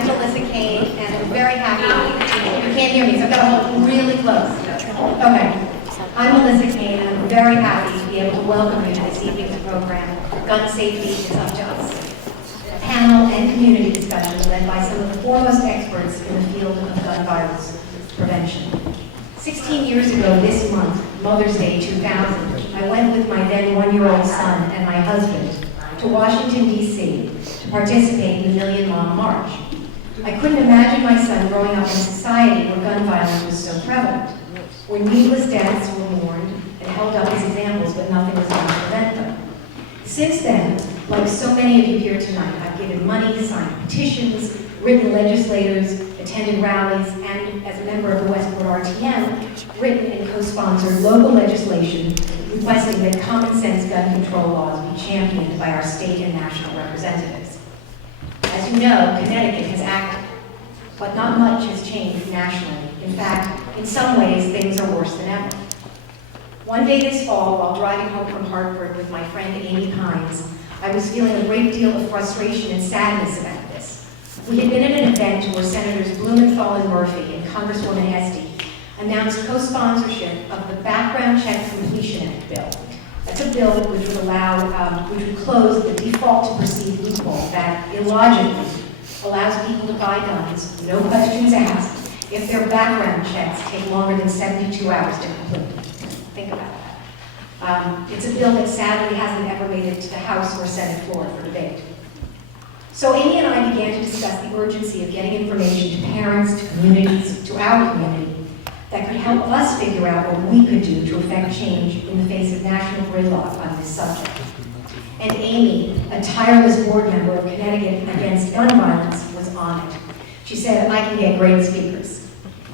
I'm Melissa Kane, and I'm very happy. You can't hear me, so I've got to hold really close. Okay. I'm Melissa Kane, and I'm very happy to be able to welcome you to this evening's program, Gun Safety is Up to Us. A panel and community discussion led by some of the foremost experts in the field of gun violence prevention. 16 years ago this month, Mother's Day 2000, I went with my then one-year-old son and my husband to Washington, D.C. to participate in the Million Mile March. I couldn't imagine my son growing up in a society where gun violence was so prevalent, where needless deaths were mourned and held up as examples, but nothing was done to prevent them. Since then, like so many of you here tonight, I've given money, signed petitions, written legislators, attended rallies, and as a member of the Westport RTM, written and co-sponsored local legislation requesting that common sense gun control laws be championed by our state and national representatives. As you know, Connecticut has acted, but not much has changed nationally. In fact, in some ways, things are worse than ever. One day this fall, while driving home from Hartford with my friend Amy Hines, I was feeling a great deal of frustration and sadness about this. We had been at an event where Senators Blumenthal and Murphy and Congresswoman Esty announced co-sponsorship of the Background Check Completion Act bill. That's a bill which would allow, which would close the default to proceed loophole that illogically allows people to buy guns, no questions asked, if their background checks take longer than 72 hours to complete. Think about that. It's a bill that sadly hasn't ever made it to the House or Senate floor for debate. So Amy and I began to discuss the urgency of getting information to parents, to communities, to our community, that could help us figure out what we could do to effect change in the face of national gridlock on this subject. And Amy, a tireless board member of Connecticut Against Gun Violence, was on it. She said, I can get great speakers.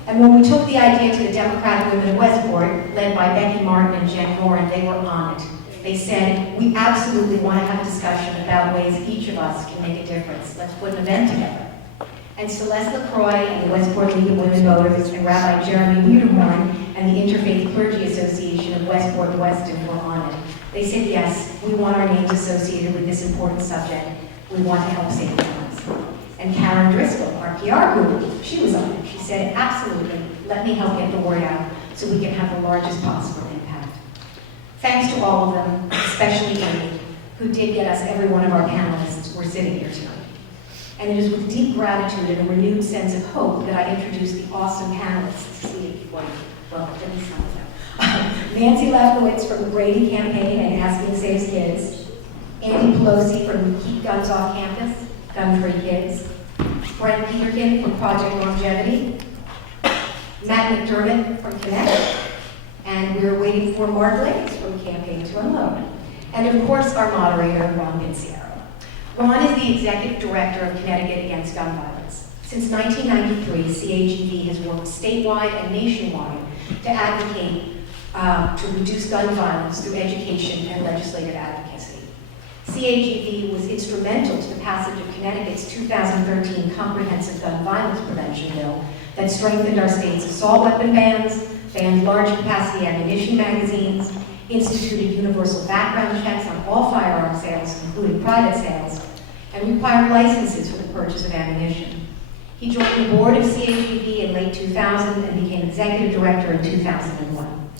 And when we took the idea to the Democratic Women of Westport, led by Becky Martin and Jen Moran, they were on it. They said, we absolutely want to have a discussion about ways each of us can make a difference. Let's put an event together. And Celeste LaCroix and the Westport League of Women Voters and Rabbi Jeremy Wiederhorn and the Interfaith Clergy Association of Westport and Weston were on it. They said, yes, we want our names associated with this important subject. We want to help save lives. And Karen Driscoll, our PR guru, she was on it. She said, absolutely, let me help get the word out so we can have the largest possible impact. Thanks to all of them, especially Amy, who did get us every one of our panelists. We're sitting here tonight. And it is with deep gratitude and a renewed sense of hope that I introduce the awesome panelists. See if you want, well, at least some of them. Nancy Lefkowitz from the Brady campaign and Asking Saves Kids. Andy Pelosi from Keep Guns Off Campus, Gun-Free Kids. Brent Peterkin from Project Longevity. Matt McDermott from CONECT. And we're waiting for Mark Glaze from Campaign to Unload. And of course, our moderator, Ron Pinciaro. Ron is the Executive Director of Connecticut Against Gun Violence. Since 1993, CAGV has worked statewide and nationwide to advocate to reduce gun violence through education and legislative advocacy. CAGV was instrumental to the passage of Connecticut's 2013 Comprehensive Gun Violence Prevention Bill that strengthened our state's assault weapon bans, banned large-capacity ammunition magazines, instituted universal background checks on all firearm sales, including private sales, and required licenses for the purchase of ammunition. He joined the board of CAGV in late 2000 and became executive director in 2001.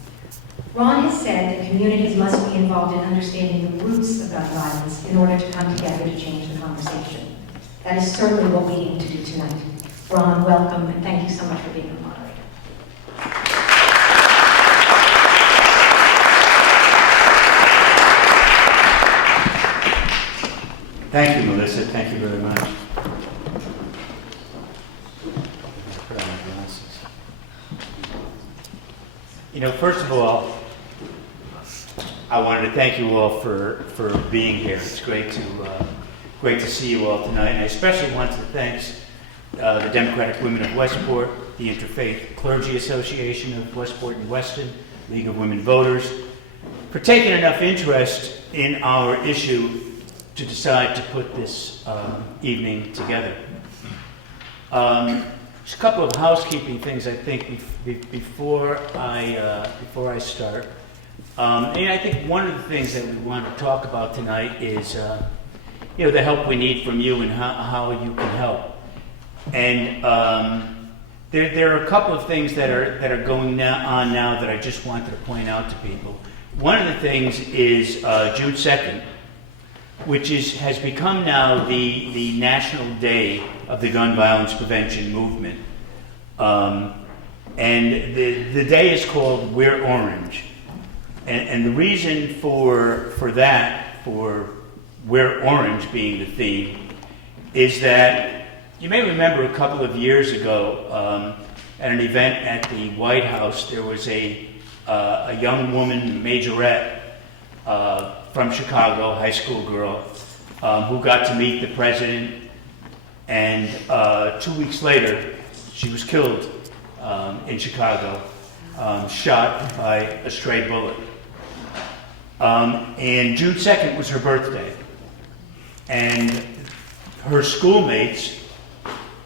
Ron has said that communities must be involved in understanding the roots of gun violence in order to come together to change the conversation. That is certainly what we aim to do tonight. Ron, welcome, and thank you so much for being the moderator. Thank you, Melissa. Thank you very much. You know, first of all, I wanted to thank you all for being here. It's great to see you all tonight. And I especially want to thank the Democratic Women of Westport, the Interfaith Clergy Association of Westport and Weston, League of Women Voters, for taking enough interest in our issue to decide to put this evening together. Just a couple of housekeeping things, I think, before I start. And I think one of the things that we want to talk about tonight is, the help we need from you and how you can help. And there are a couple of things that are going on now that I just wanted to point out to people. One of the things is June 2nd, which has become now the National Day of the Gun Violence Prevention Movement. And the day is called We're Orange. And the reason for that, for We're Orange being the theme, is that you may remember a couple of years ago at an event at the White House, there was a young woman, majorette, from Chicago, high school girl, who got to meet the president, and 2 weeks later, she was killed in Chicago, shot by a stray bullet. And June 2nd was her birthday. And her schoolmates,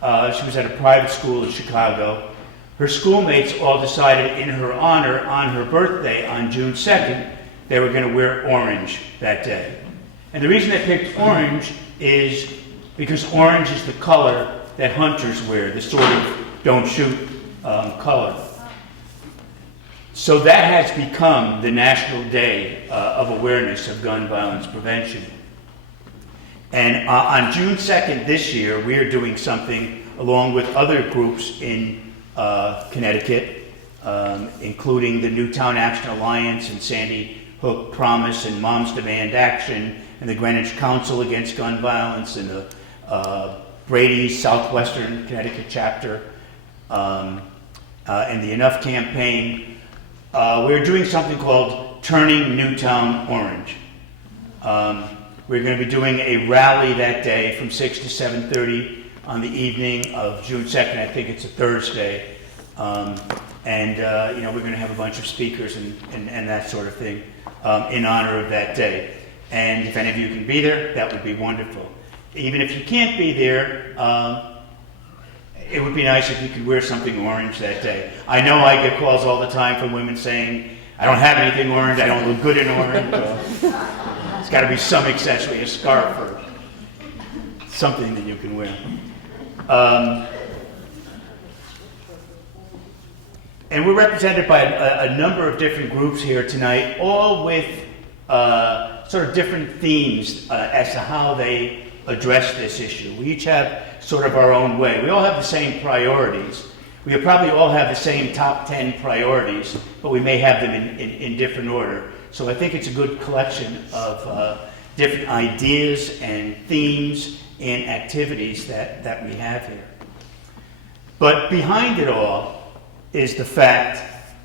she was at a private school in Chicago, her schoolmates all decided in her honor, on her birthday, on June 2nd, they were going to wear orange that day. And the reason they picked orange is because orange is the color that hunters wear, the sort of don't shoot color. So that has become the National Day of Awareness of Gun Violence Prevention. And on June 2nd this year, we are doing something along with other groups in Connecticut, including the Newtown Action Alliance and Sandy Hook Promise and Moms Demand Action and the Greenwich Council Against Gun Violence and the Brady Southwestern Connecticut chapter and the Enough campaign. We're doing something called Turning Newtown Orange. We're going to be doing a rally that day from 6 to 7:30 on the evening of June 2nd. I think it's a Thursday. We're going to have a bunch of speakers and that sort of thing in honor of that day. And if any of you can be there, that would be wonderful. Even if you can't be there, it would be nice if you could wear something orange that day. I know I get calls all the time from women saying, I don't have anything orange, I don't look good in orange. It's got to be some accessory, a scarf or something that you can wear. And we're represented by a number of different groups here tonight, all with sort of different themes as to how they address this issue. We each have sort of our own way. We all have the same priorities. We probably all have the same top 10 priorities, but we may have them in different order. So I think it's a good collection of different ideas and themes and activities that we have here. But behind it all is the fact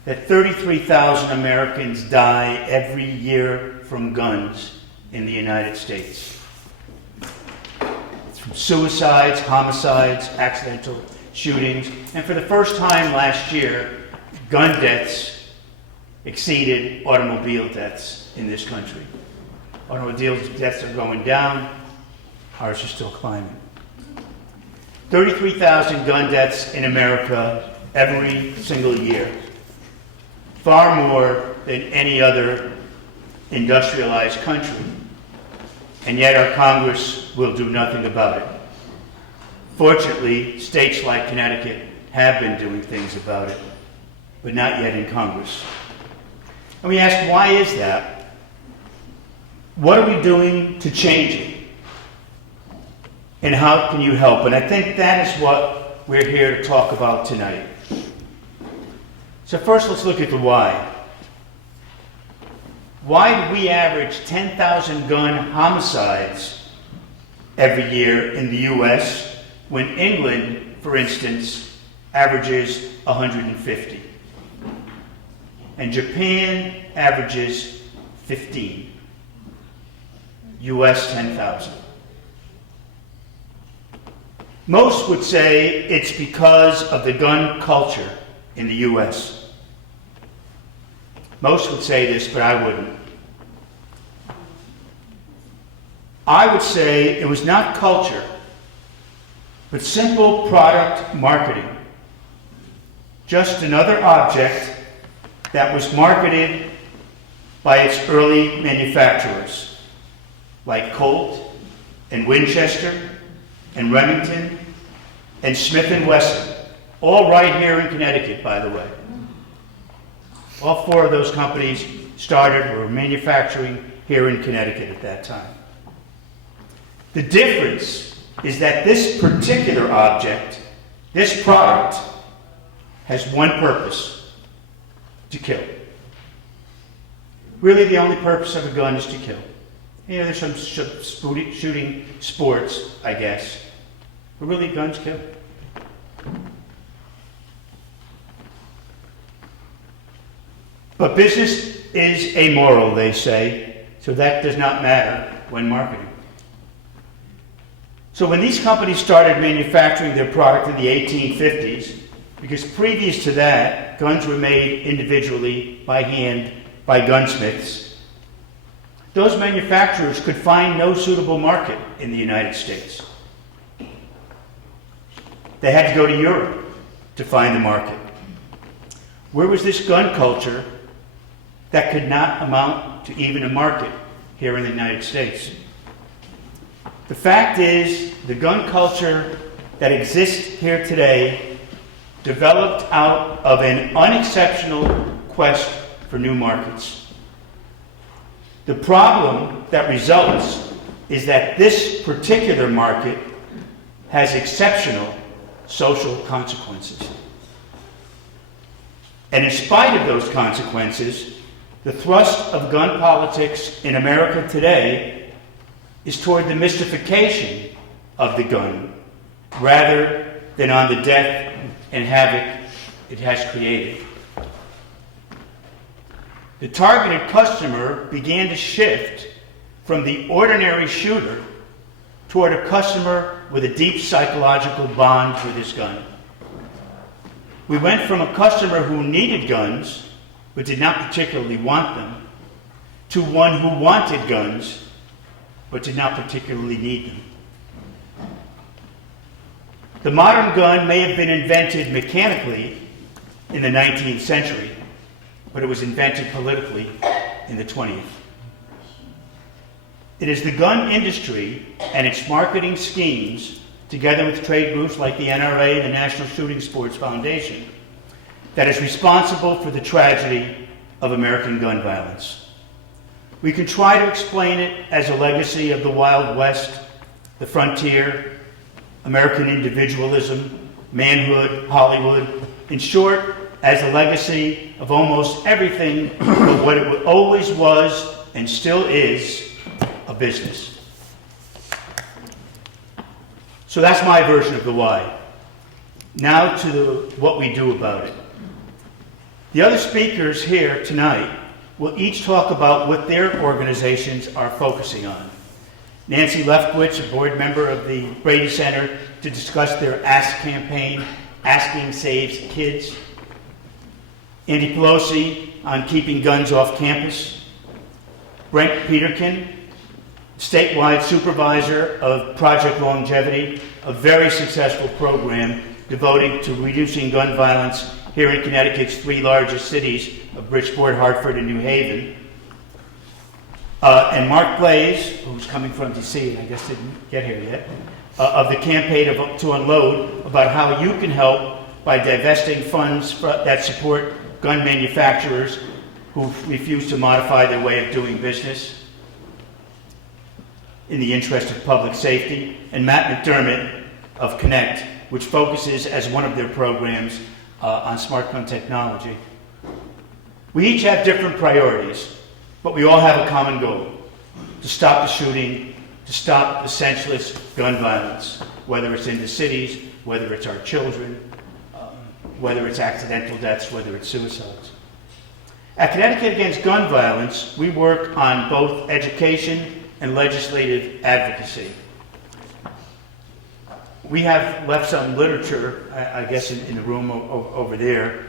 that 33,000 Americans die every year from guns in the United States. It's from suicides, homicides, accidental shootings, and for the first time last year, gun deaths exceeded automobile deaths in this country. Automobile deaths are going down, ours are still climbing. 33,000 gun deaths in America every single year. Far more than any other industrialized country. And yet our Congress will do nothing about it. Fortunately, states like Connecticut have been doing things about it, but not yet in Congress. And we ask, why is that? What are we doing to change it? And how can you help? And I think that is what we're here to talk about tonight. So first, let's look at the why. Why do we average 10,000 gun homicides every year in the U.S. when England, for instance, averages 150? And Japan averages 15. U.S. 10,000. Most would say it's because of the gun culture in the U.S. Most would say this, but I wouldn't. I would say it was not culture, but simple product marketing. Just another object that was marketed by its early manufacturers, like Colt and Winchester and Remington and Smith & Wesson, all right here in Connecticut, by the way. All 4 of those companies started or were manufacturing here in Connecticut at that time. The difference is that this particular object, this product, has one purpose: to kill. Really, the only purpose of a gun is to kill. You know, there's some shooting sports, I guess, but really, guns kill. But business is amoral, they say, so that does not matter when marketing. So when these companies started manufacturing their product in the 1850s, because previous to that, guns were made individually by hand by gunsmiths, those manufacturers could find no suitable market in the United States. They had to go to Europe to find the market. Where was this gun culture that could not amount to even a market here in the United States? The fact is, the gun culture that exists here today developed out of an unexceptional quest for new markets. The problem that results is that this particular market has exceptional social consequences. And in spite of those consequences, the thrust of gun politics in America today is toward the mystification of the gun, rather than on the death and havoc it has created. The targeted customer began to shift from the ordinary shooter toward a customer with a deep psychological bond with his gun. We went from a customer who needed guns, but did not particularly want them, to one who wanted guns, but did not particularly need them. The modern gun may have been invented mechanically in the 19th century, but it was invented politically in the 20th. It is the gun industry and its marketing schemes, together with trade groups like the NRA, the National Shooting Sports Foundation, that is responsible for the tragedy of American gun violence. We can try to explain it as a legacy of the Wild West, the frontier, American individualism, manhood, Hollywood. In short, as a legacy of almost everything but what it always was and still is, a business. So that's my version of the why. Now to what we do about it. The other speakers here tonight will each talk about what their organizations are focusing on. Nancy Lefkowitz, a board member of the Brady Center, to discuss their Ask campaign, Asking Saves Kids. Andy Pelosi on keeping guns off campus. Brent Peterkin, statewide supervisor of Project Longevity, a very successful program devoted to reducing gun violence here in Connecticut's 3 largest cities of Bridgeport, Hartford, and New Haven. And Mark Glaze, who's coming from DC and I guess didn't get here yet, of the campaign to Unload, about how you can help by divesting funds that support gun manufacturers who refuse to modify their way of doing business in the interest of public safety. And Matt McDermott of CONECT, which focuses as one of their programs on smart gun technology. We each have different priorities, but we all have a common goal: to stop the shooting, to stop the senseless gun violence, whether it's in the cities, whether it's our children, whether it's accidental deaths, whether it's suicides. At Connecticut Against Gun Violence, we work on both education and legislative advocacy. We have left some literature, I guess, in the room over there,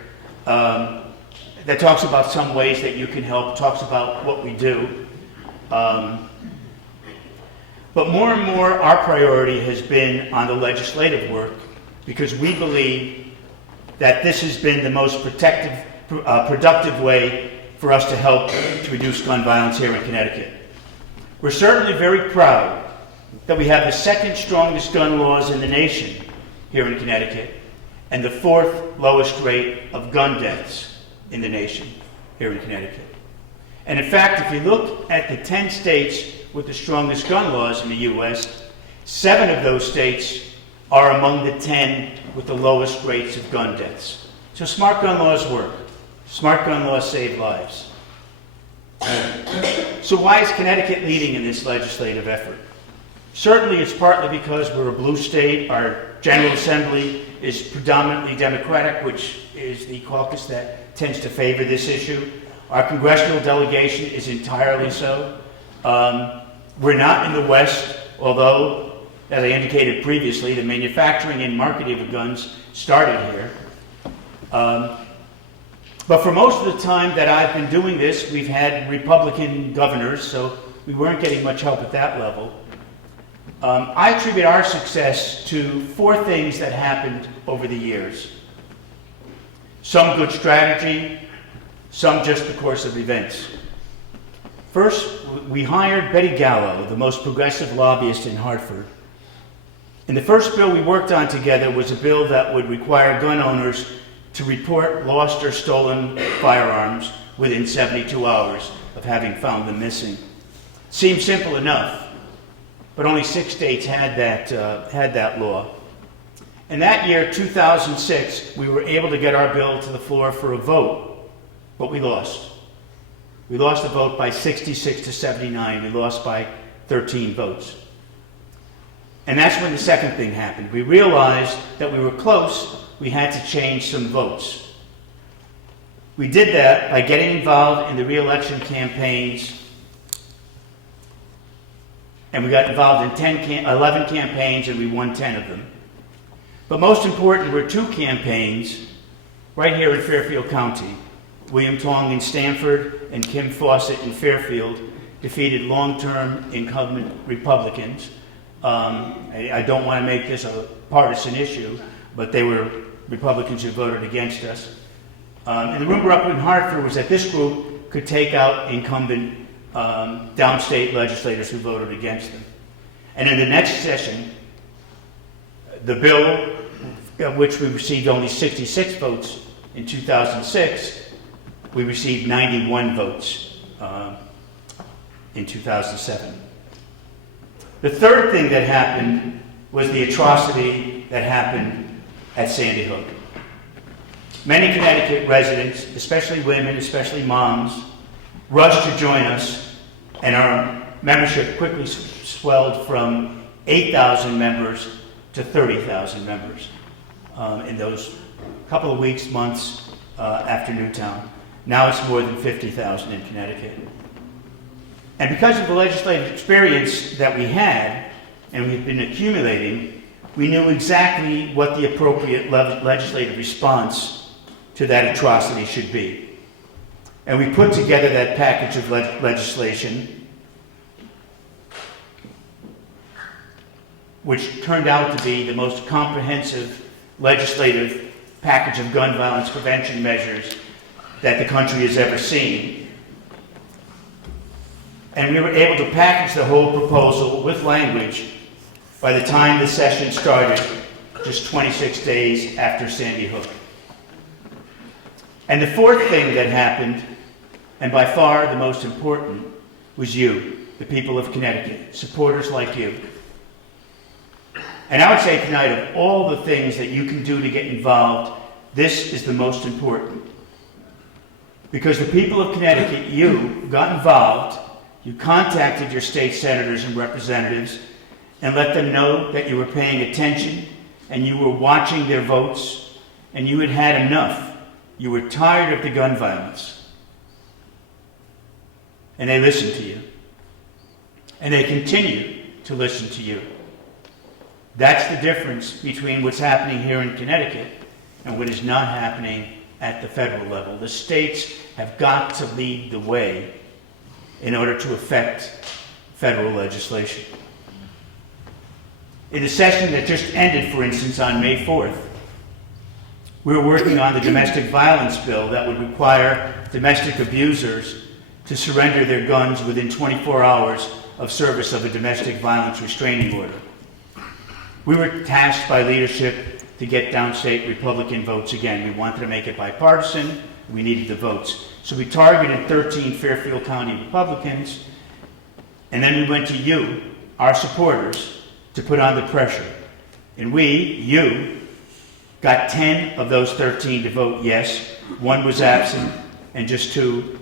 that talks about some ways that you can help, talks about what we do. But more and more, our priority has been on the legislative work, because we believe that this has been the most productive way for us to help to reduce gun violence here in Connecticut. We're certainly very proud that we have the second strongest gun laws in the nation, here in Connecticut, and the 4th lowest rate of gun deaths in the nation here in Connecticut. And in fact, if you look at the 10 states with the strongest gun laws in the U.S., 7 of those states are among the 10 with the lowest rates of gun deaths. So smart gun laws work. Smart gun laws save lives. So why is Connecticut leading in this legislative effort? Certainly it's partly because we're a blue state. Our General Assembly is predominantly Democratic, which is the caucus that tends to favor this issue. Our congressional delegation is entirely so. We're not in the West, although, as I indicated previously, the manufacturing and marketing of guns started here. But for most of the time that I've been doing this, we've had Republican governors, so we weren't getting much help at that level. I attribute our success to 4 things that happened over the years. Some good strategy, some just the course of events. First, we hired Betty Gallo, the most progressive lobbyist in Hartford. And the first bill we worked on together was a bill that would require gun owners to report lost or stolen firearms within 72 hours of having found them missing. Seems simple enough, but only 6 states had that law. And that year, 2006, we were able to get our bill to the floor for a vote, but we lost. We lost the vote by 66 to 79. We lost by 13 votes. And that's when the second thing happened. We realized that we were close. We had to change some votes. We did that by getting involved in the re-election campaigns, and we got involved in 11 campaigns, and we won 10 of them. But most important were 2 campaigns right here in Fairfield County. William Tong in Stamford and Kim Fawcett in Fairfield defeated long-term incumbent Republicans. I don't want to make this a partisan issue, but they were Republicans who voted against us. And the rumor up in Hartford was that this group could take out incumbent downstate legislators who voted against them. And in the next session, the bill, of which we received only 66 votes in 2006, we received 91 votes in 2007. The third thing that happened was the atrocity that happened at Sandy Hook. Many Connecticut residents, especially women, especially moms, rushed to join us, and our membership quickly swelled from 8,000 members to 30,000 members in those couple of weeks, months after Newtown. Now it's more than 50,000 in Connecticut. And because of the legislative experience that we had, and we've been accumulating, we knew exactly what the appropriate legislative response to that atrocity should be. And we put together that package of legislation, which turned out to be the most comprehensive legislative package of gun violence prevention measures that the country has ever seen. And we were able to package the whole proposal with language by the time the session started, just 26 days after Sandy Hook. And the fourth thing that happened, and by far the most important, was you, the people of Connecticut, supporters like you. And I would say tonight, of all the things that you can do to get involved, this is the most important. Because the people of Connecticut, you got involved, you contacted your state senators and representatives and let them know that you were paying attention and you were watching their votes and you had had enough. You were tired of the gun violence. And they listened to you. And they continue to listen to you. That's the difference between what's happening here in Connecticut and what is not happening at the federal level. The states have got to lead the way in order to affect federal legislation. In the session that just ended, for instance, on May 4th, we were working on the domestic violence bill that would require domestic abusers to surrender their guns within 24 hours of service of a domestic violence restraining order. We were tasked by leadership to get downstate Republican votes again. We wanted to make it bipartisan. We needed the votes. So we targeted 13 Fairfield County Republicans, and then we went to you, our supporters, to put on the pressure. And you, got 10 of those 13 to vote yes. 1 was absent, and just 2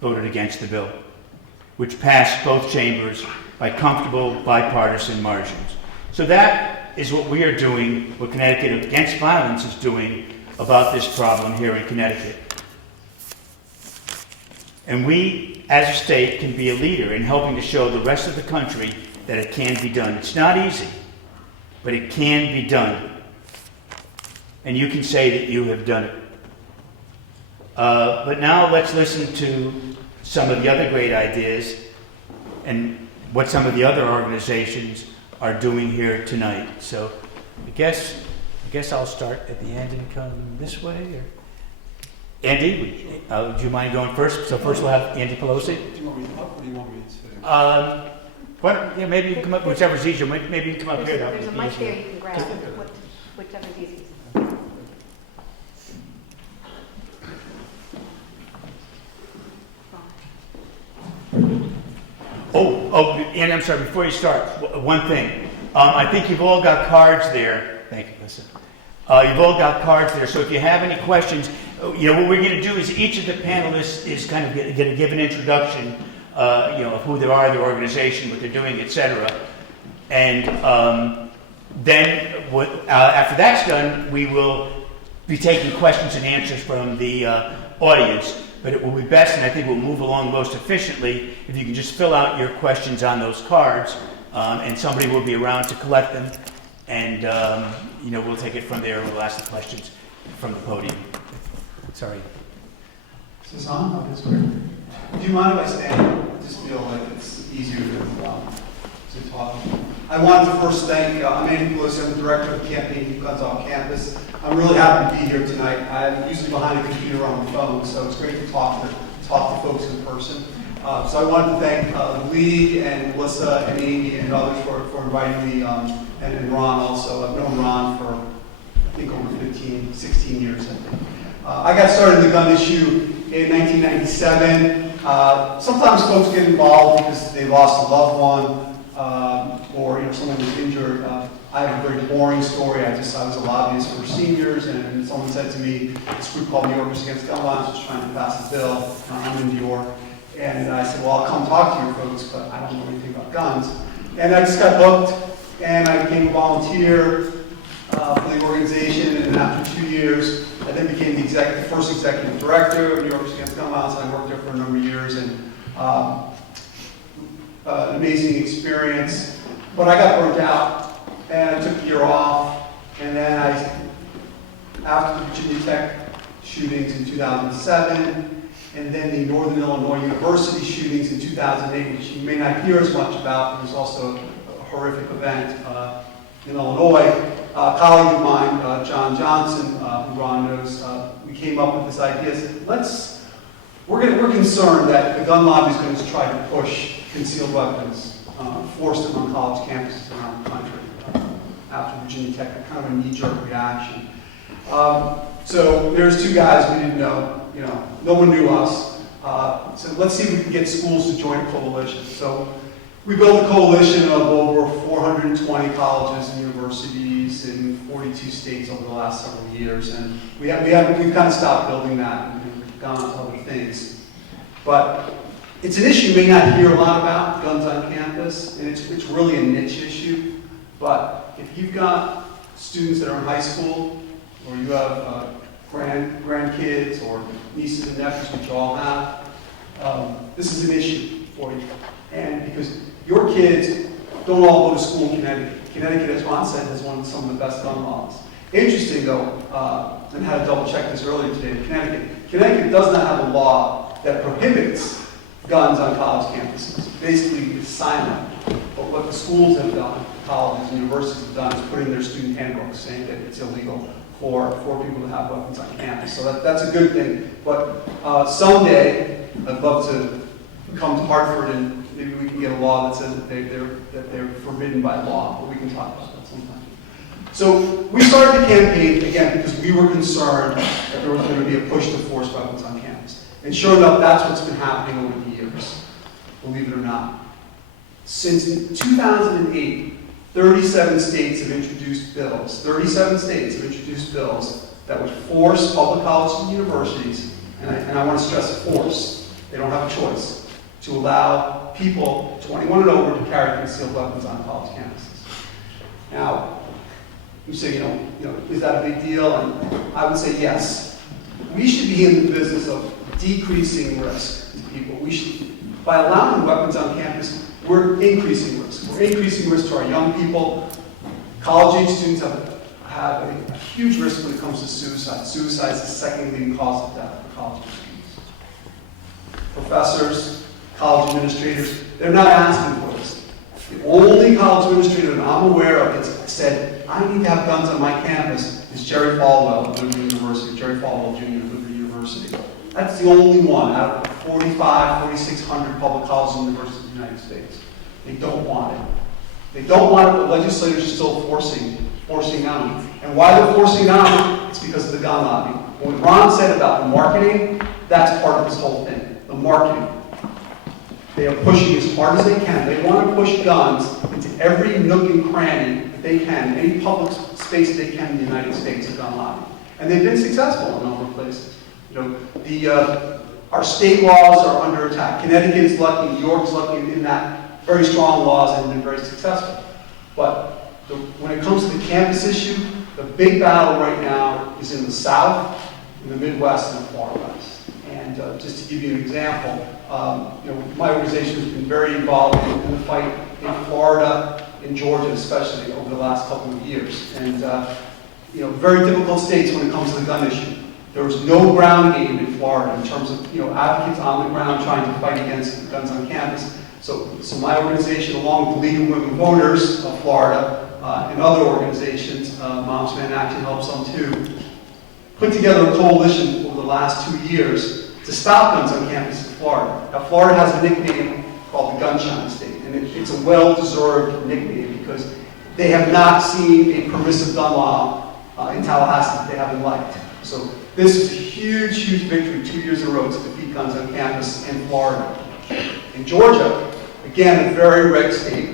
voted against the bill, which passed both chambers by comfortable bipartisan margins. So that is what we are doing, what Connecticut Against Violence is doing about this problem here in Connecticut. And we, as a state, can be a leader in helping to show the rest of the country that it can be done. It's not easy, but it can be done. And you can say that you have done it. But now let's listen to some of the other great ideas and what some of the other organizations are doing here tonight. So I guess I'll start at the end and come this way. Or Andy, would you mind going first? So first we'll have Andy Pelosi. Do you want me to up or do you want me to? Yeah, maybe you can come up, whichever's easier. Maybe you can come up here. There's a mic there you can grab, whichever's easiest. And I'm sorry, before you start, one thing. I think you've all got cards there. Thank you, Melissa. You've all got cards there, so if you have any questions, what we're going to do is each of the panelists is kind of going to give an introduction, of who they are, their organization, what they're doing, etc. And then after that's done, we will be taking questions and answers from the audience. But it will be best, and I think we'll move along most efficiently, if you can just fill out your questions on those cards, and somebody will be around to collect them, and we'll take it from there. We'll ask the questions from the podium. Sorry. Is this on? Oh, that's great. Do you mind if I stand? I just feel like it's easier to talk. I want to first thank, I'm Andy Pelosi, I'm the director of campaign Keep Guns Off Campus. I'm really happy to be here tonight. I'm usually behind a computer on the phone, so it's great to talk to folks in person. So I wanted to thank the League and Melissa and Amy and others for inviting me, and Ron also. I've known Ron for, I think, over 15, 16 years, I think. I got started in the gun issue in 1997. Sometimes folks get involved because they lost a loved one, or someone was injured. I have a very boring story. I was a lobbyist for seniors, and someone said to me, this group called New Yorkers Against Gun Violence was trying to pass a bill. I'm in New York. And I said, well, I'll come talk to you folks, but I don't know anything about guns. And I just got hooked, and I became a volunteer for the organization, and after 2 years, I then became the first executive director of New Yorkers Against Gun Violence. I worked there for a number of years, and an amazing experience. But I got burnt out, and I took a year off, and then after the Virginia Tech shootings in 2007, and then the Northern Illinois University shootings in 2008, which you may not hear as much about, but it was also a horrific event in Illinois. A colleague of mine, John Johnson, who Ron knows, we came up with this idea. Said, we're concerned that the gun lobby is going to try to push concealed weapons, force them on college campuses around the country after Virginia Tech, kind of a knee-jerk reaction. So there's 2 guys we didn't know. No one knew us. So let's see if we can get schools to join a coalition. So we built a coalition of over 420 colleges and universities in 42 states over the last several years, and we've kind of stopped building that and we've gone on to other things. But it's an issue you may not hear a lot about, guns on campus, and it's really a niche issue. But if you've got students that are in high school, or you have grandkids or nieces and nephews, which you all have, this is an issue for you. And because your kids don't all go to school in Connecticut. Connecticut, as Ron said, has some of the best gun laws. Interesting though, and I had to double check this earlier today in Connecticut. Connecticut does not have a law that prohibits guns on college campuses. Basically, it's silent. But what the schools have done, colleges and universities have done, is put in their student handbooks saying that it's illegal for people to have weapons on campus. So that's a good thing. But someday, I'd love to come to Hartford and maybe we can get a law that says that they're forbidden by law, but we can talk about that sometime. So we started the campaign, again, because we were concerned that there was going to be a push to force weapons on campus. And sure enough, that's what's been happening over the years, believe it or not. Since 2008, 37 states have introduced bills, 37 states have introduced bills that would force public colleges and universities, and I want to stress force, they don't have a choice, to allow people 21 and over to carry concealed weapons on college campuses. Now, you say, is that a big deal? And I would say yes. We should be in the business of decreasing risk to people. We should, by allowing weapons on campus, we're increasing risk. We're increasing risk to our young people. College-age students have a huge risk when it comes to suicide. Suicide is the second leading cause of death for college students. Professors, college administrators, they're not asking for this. The only college administrator that I'm aware of that's said, I need to have guns on my campus is Jerry Falwell of Liberty University, Jerry Falwell Jr. of Liberty University. That's the only one out of 4,600 public colleges and universities in the United States. They don't want it. They don't want it, but legislators are still forcing on it. And why they're forcing on it, it's because of the gun lobby. What Ron said about the marketing, that's part of this whole thing, the marketing. They are pushing as hard as they can. They want to push guns into every nook and cranny that they can, any public space they can in the United States, a gun lobby. And they've been successful in a number of places. Our state laws are under attack. Connecticut is lucky, New York is lucky in that very strong laws and have been very successful. But when it comes to the campus issue, the big battle right now is in the South, in the Midwest, and the far West. And just to give you an example, my organization has been very involved in the fight in Florida, in Georgia especially, over the last couple of years. And very difficult states when it comes to the gun issue. There was no ground game in Florida in terms of advocates on the ground trying to fight against guns on campus. So my organization, along with the League of Women Voters of Florida and other organizations, Moms Man Action helps them too, put together a coalition over the last 2 years to stop guns on campus in Florida. Now, Florida has a nickname called the Gunshine State, and it's a well-deserved nickname because they have not seen a permissive gun law in Tallahassee that they haven't liked. So this is a huge, huge victory 2 years in a row to defeat guns on campus in Florida. In Georgia, again, a very red state,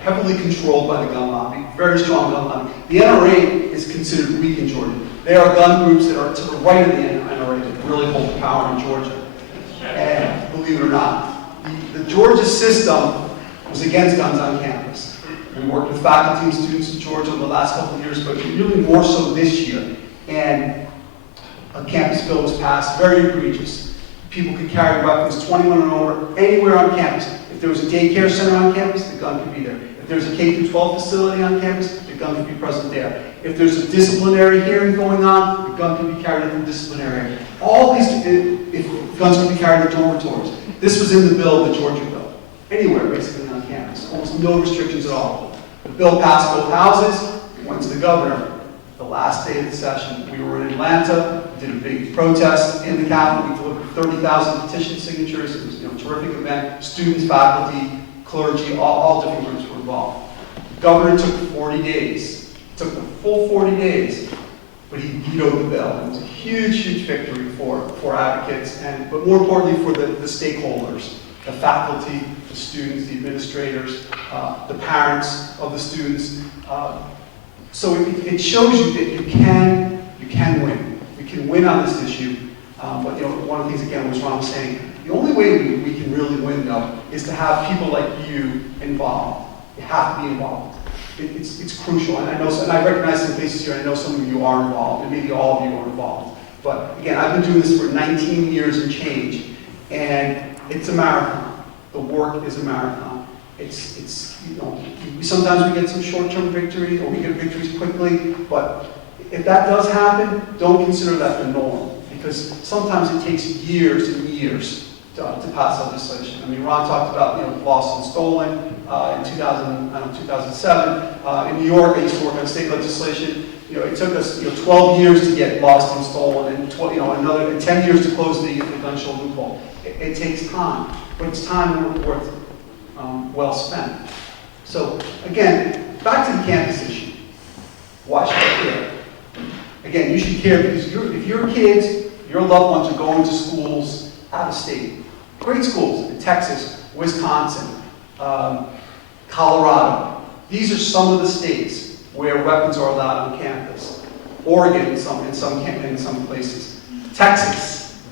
heavily controlled by the gun lobby, very strong gun lobby. The NRA is considered weak in Georgia. There are gun groups that are to the right of the NRA that really hold the power in Georgia. And believe it or not, the Georgia system was against guns on campus. We worked with faculty and students in Georgia over the last couple of years, but really more so this year. And a campus bill was passed, very egregious. People could carry weapons 21 and over anywhere on campus. If there was a daycare center on campus, the gun could be there. If there's a K-12 facility on campus, the gun could be present there. If there's a disciplinary hearing going on, the gun could be carried in the disciplinary. All these, if guns could be carried in dormitories. This was in the bill, the Georgia bill. Anywhere, basically, on campus. Almost no restrictions at all. The bill passed both houses, went to the governor. The last day of the session, we were in Atlanta, did a big protest in the Capitol. We delivered 30,000 petition signatures. It was a terrific event. Students, faculty, clergy, all different groups were involved. The governor took 40 days. It took the full 40 days, but he vetoed the bill. It was a huge, huge victory for advocates, but more importantly for the stakeholders, the faculty, the students, the administrators, the parents of the students. So it shows you that you can win. We can win on this issue. But one of the things, again, was Ron was saying, the only way we can really win, though, is to have people like you involved. You have to be involved. It's crucial. And I recognize some faces here. I know some of you are involved, and maybe all of you are involved. But again, I've been doing this for 19 years and change, and it's a marathon. The work is a marathon. Sometimes we get some short-term victories, or we get victories quickly, but if that does happen, don't consider that the norm, because sometimes it takes years and years to pass legislation. I mean, Ron talked about lost and stolen in 2007. In New York, I used to work on state legislation. It took us 12 years to get lost and stolen, and another 10 years to close the gun show loophole. It takes time, but it's time worth well spent. So again, back to the campus issue. Why should I care? Again, you should care because if your kids, your loved ones are going to schools out of state, great schools in Texas, Wisconsin, Colorado. These are some of the states where weapons are allowed on campus. Oregon in some places. Texas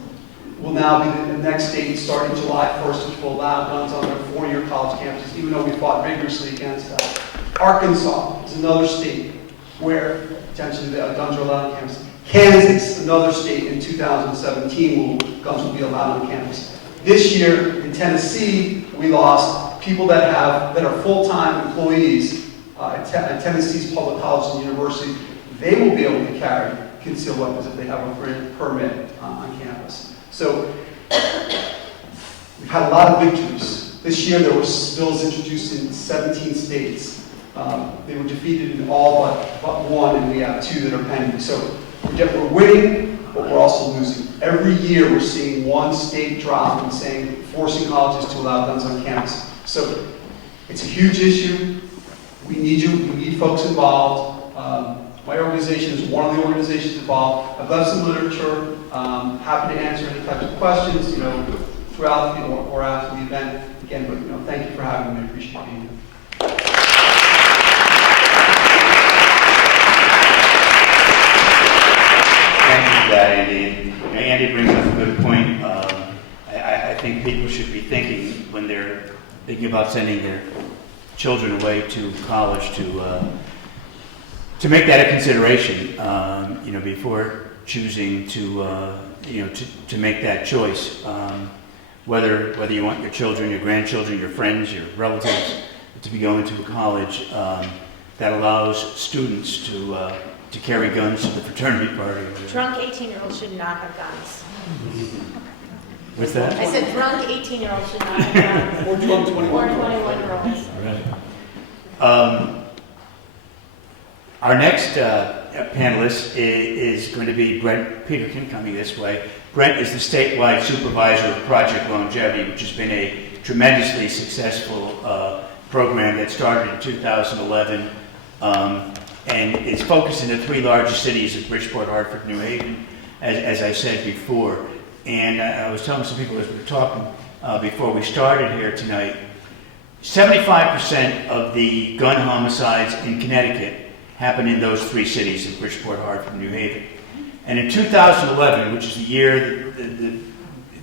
will now be the next state starting July 1st, which will allow guns on their four-year college campuses, even though we fought vigorously against that. Arkansas is another state where potentially the guns are allowed on campus. Kansas, another state in 2017, guns will be allowed on campus. This year in Tennessee, we lost people that are full-time employees at Tennessee's public colleges and universities. They will be able to carry concealed weapons if they have a permit on campus. So we've had a lot of victories. This year there were bills introduced in 17 states. They were defeated in all but one, and we have 2 that are pending. So we're winning, but we're also losing. Every year we're seeing one state drop and saying, forcing colleges to allow guns on campus. So it's a huge issue. We need you. We need folks involved. My organization is one of the organizations involved. I've left some literature. Happy to answer any types of questions, throughout or after the event. Again, but thank you for having me. I appreciate being here. Thank you for that, Andy. Andy brings up a good point. I think people should be thinking when they're thinking about sending their children away to college to make that a consideration, before choosing to make that choice. Whether you want your children, your grandchildren, your friends, your relatives to be going to a college that allows students to carry guns to the fraternity party. Drunk 18-year-olds should not have guns. What's that? I said drunk 18-year-olds should not have guns. Or drunk 21-year-olds. Or 21-year-olds. Right. Our next panelist is going to be Brent Peterkin, coming this way. Brent is the statewide supervisor of Project Longevity, which has been a tremendously successful program that started in 2011 and is focused in the 3 largest cities of Bridgeport, Hartford, New Haven, as I said before. And I was telling some people as we were talking before we started here tonight, 75% of the gun homicides in Connecticut happen in those 3 cities of Bridgeport, Hartford, and New Haven. And in 2011, which is the year,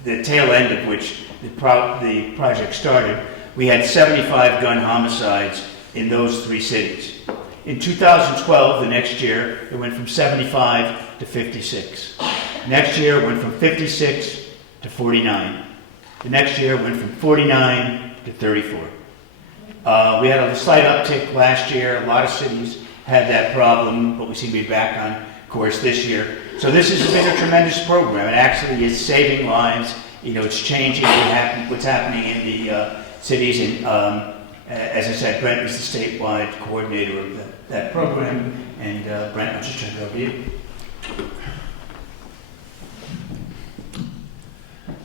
the tail end of which the project started, we had 75 gun homicides in those 3 cities. In 2012, the next year, it went from 75 to 56. Next year, it went from 56 to 49. The next year, it went from 49 to 34. We had a slight uptick last year. A lot of cities had that problem, but we seem to be back on course this year. So this has been a tremendous program. It actually is saving lives. It's changing what's happening in the cities. And as I said, Brent is the statewide coordinator of that program. And Brent, I'll just turn it over to you.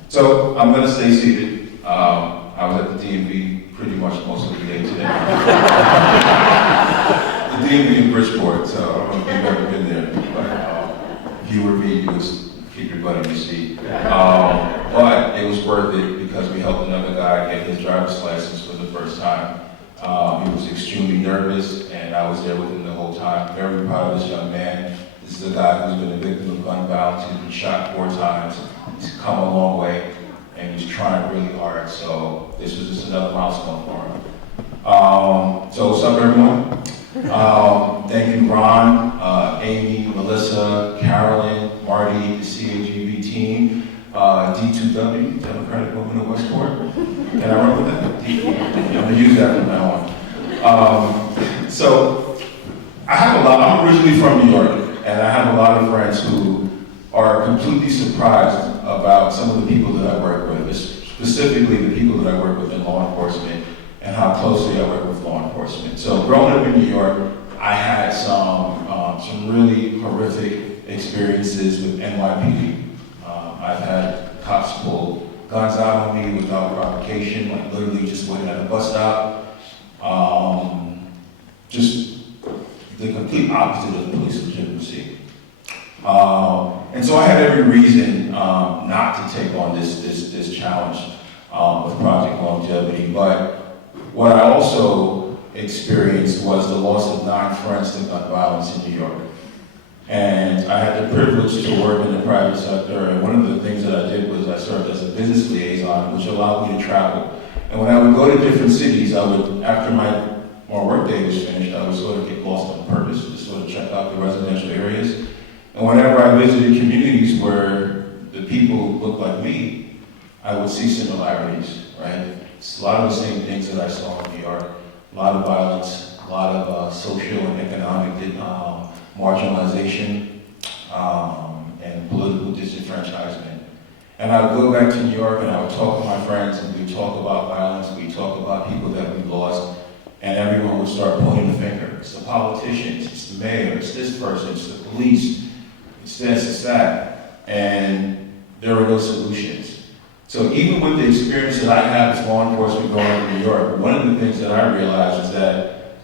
So I'm going to stay seated. I was at the DMV pretty much most of the day today. The DMV in Bridgeport, so I don't know if you've ever been there, but if you were me, you would keep your butt in your seat. But it was worth it because we helped another guy get his driver's license for the first time. He was extremely nervous, and I was there with him the whole time. Very proud of this young man. This is a guy who's been a victim of gun violence. He's been shot 4 times. He's come a long way, and he's trying really hard. So this was just another milestone for him. So what's up, everyone? Thank you, Ron, Amy, Melissa, Carolyn, Marty, the CAGV team, D2W, Democratic Women of Westport. Can I run with that? I'm going to use that from now on. So I have I'm originally from New York, and I have a lot of friends who are completely surprised about some of the people that I work with, specifically the people that I work with in law enforcement and how closely I work with law enforcement. So growing up in New York, I had some really horrific experiences with NYPD. I've had cops pull guns out on me without provocation, like literally just waiting at a bus stop. Just complete opposite of police legitimacy. And so I had every reason not to take on this challenge of Project Longevity. But what I also experienced was the loss of 9 friends to gun violence in New York. And I had the privilege to work in the private sector, and one of the things that I did was I served as a business liaison, which allowed me to travel. And when I would go to different cities, I would, after my workday was finished, I would sort of get lost on purpose to sort of check out the residential areas. And whenever I visited communities where the people looked like me, I would see similarities, right? It's a lot of the same things that I saw in New York. A lot of violence, a lot of social and economic marginalization, and political disenfranchisement. And I would go back to New York and I would talk to my friends, and we'd talk about violence, we'd talk about people that we lost, and everyone would start pointing the finger. It's the politicians, it's the mayor, it's this person, it's the police, it's this, it's that. And there were no solutions. So even with the experience that I had as law enforcement going to New York, one of the things that I realized is that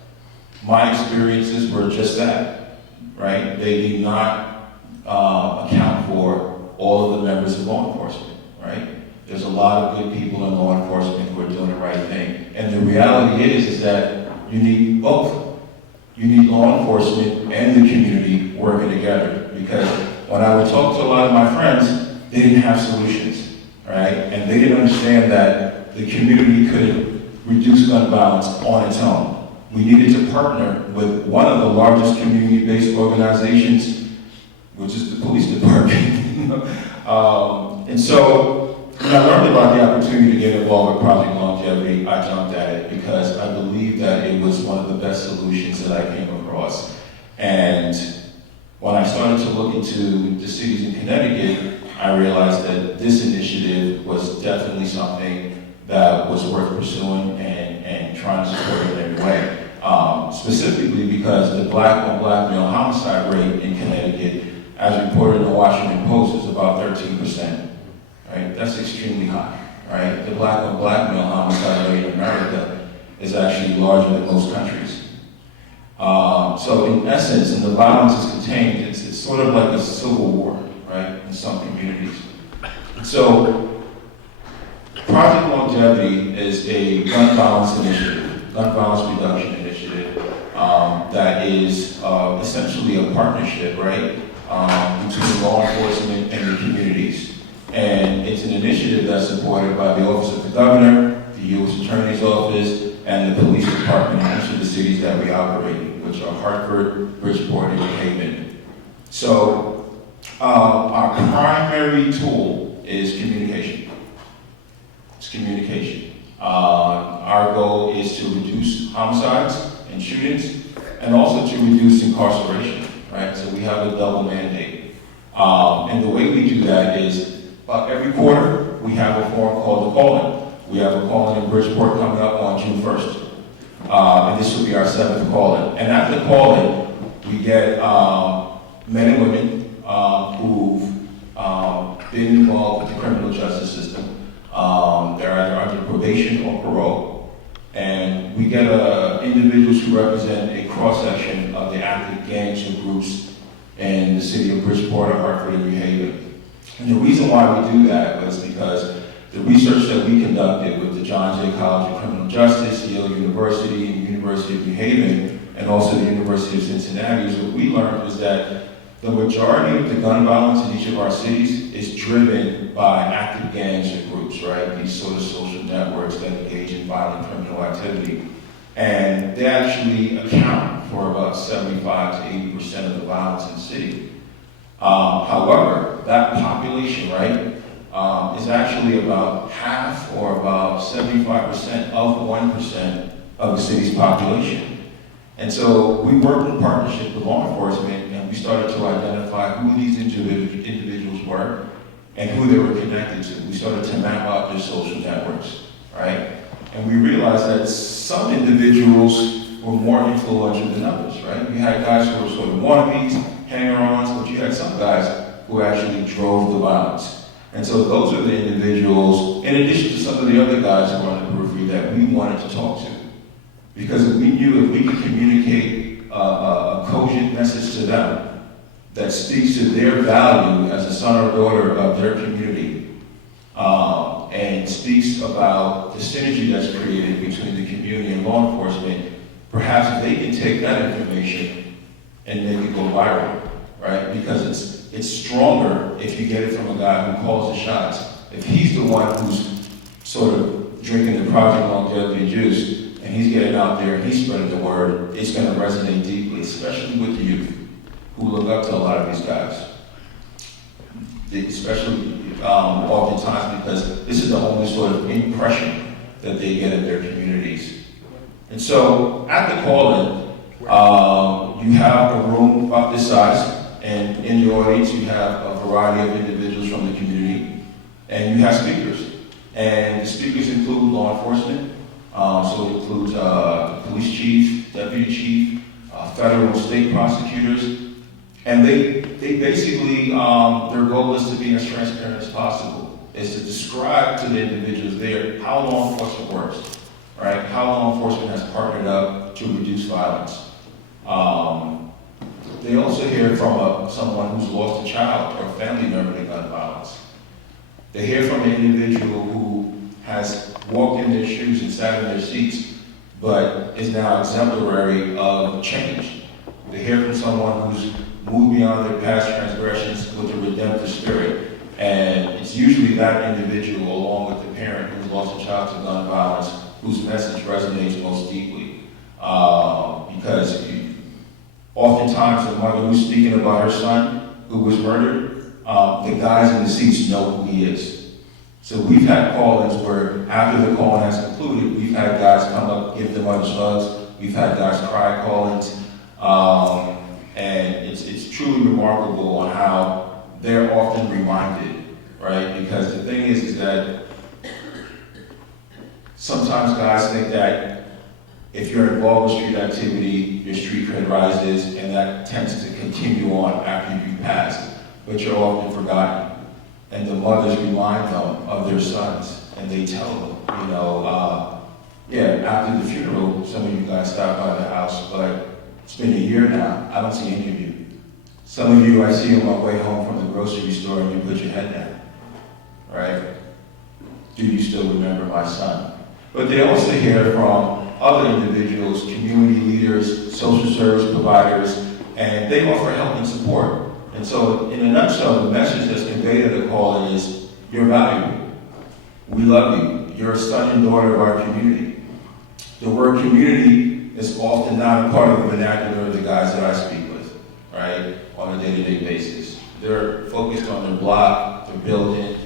my experiences were just that. Right? They do not account for all of the members of law enforcement, right? There's a lot of good people in law enforcement who are doing the right thing. And the reality is that you need both. You need law enforcement and the community working together. Because when I would talk to a lot of my friends, they didn't have solutions, right? And they didn't understand that the community could reduce gun violence on its own. We needed to partner with one of the largest community-based organizations, which is the police department. And so when I learned about the opportunity to get involved with Project Longevity, I jumped at it because I believed that it was one of the best solutions that I came across. And when I started to look into the cities in Connecticut, I realized that this initiative was definitely something that was worth pursuing and trying to support it in every way. Specifically because the black-on-black male homicide rate in Connecticut, as reported in the Washington Post, is about 13%. Right? That's extremely high. Right? The black-on-black male homicide rate in America is actually larger than most countries. So in essence, and the violence is contained, it's sort of like a civil war, right, in some communities. So Project Longevity is a gun violence initiative, gun violence reduction initiative, that is essentially a partnership, right, between law enforcement and the communities. And it's an initiative that's supported by the Office of the Governor, the U.S. Attorney's Office, and the police department in each of the cities that we operate in, which are Hartford, Bridgeport, and New Haven. So our primary tool is communication. It's communication. Our goal is to reduce homicides and shootings, and also to reduce incarceration, right? So we have a double mandate. And the way we do that is every quarter we have a forum called the call-in. We have a call-in in Bridgeport coming up on June 1st. And this will be our 7th call-in. And at the call-in, we get men and women who've been involved with the criminal justice system. They're either under probation or parole. And we get individuals who represent a cross-section of the active gangs and groups in the city of Bridgeport, or Hartford, and New Haven. And the reason why we do that was because the research that we conducted with the John Jay College of Criminal Justice, Yale University, and University of New Haven, and also the University of Cincinnati, is what we learned was that the majority of the gun violence in each of our cities is driven by active gangs and groups, right? These sort of social networks that engage in violent criminal activity. And they actually account for about 75 to 80% of the violence in the city. However, that population, right, is actually about half or about 75% of 1% of the city's population. And so we worked in partnership with law enforcement, and we started to identify who these individuals were and who they were connected to. We started to map out their social networks, right? And we realized that some individuals were more influential than others, right? We had guys who were sort of wannabes, hanger-ons, but you had some guys who actually drove the violence. And so those are the individuals, in addition to some of the other guys who were on the periphery, that we wanted to talk to. Because we knew if we could communicate a cogent message to them that speaks to their value as a son or daughter of their community, and speaks about the synergy that's created between the community and law enforcement, perhaps they can take that information and make it go viral, right? Because it's stronger if you get it from a guy who calls the shots. If he's the one who's sort of drinking the Project Longevity juice, and he's getting out there and he's spreading the word, it's going to resonate deeply, especially with the youth who look up to a lot of these guys. Especially oftentimes because this is the only sort of impression that they get in their communities. And so at the call-in, you have a room about this size, and in the audience you have a variety of individuals from the community, and you have speakers. And the speakers include law enforcement, so it includes police chief, deputy chief, federal and state prosecutors, and they basically, their goal is to be as transparent as possible, is to describe to the individuals there how law enforcement works, right? How law enforcement has partnered up to reduce violence. They also hear from someone who's lost a child or a family member to gun violence. They hear from an individual who has walked in their shoes and sat in their seats, but is now exemplary of change. They hear from someone who's moved beyond their past transgressions with a redemptive spirit. And it's usually that individual, along with the parent who's lost a child to gun violence, whose message resonates most deeply. Because oftentimes the mother who's speaking about her son who was murdered, the guys in the seats know who he is. So we've had call-ins where after the call-in has concluded, we've had guys come up, give them other hugs, we've had guys cry call-ins, and it's truly remarkable on how they're often reminded, right? Because the thing is that sometimes guys think that if you're involved with street activity, your street cred rises, and that tends to continue on after you've passed, but you're often forgotten. And the mothers remind them of their sons, and they tell them, after the funeral, some of you guys stopped by the house, but it's been a year now, I don't see any of you. Some of you I see on my way home from the grocery store and you put your head down, right? Do you still remember my son? But they also hear from other individuals, community leaders, social service providers, and they offer help and support. And so, in a nutshell, the message that's conveyed at the call is, you're valuable. We love you. You're a son and daughter of our community. The word community is often not a part of the vernacular of the guys that I speak with, right, on a day-to-day basis. They're focused on their block, their building,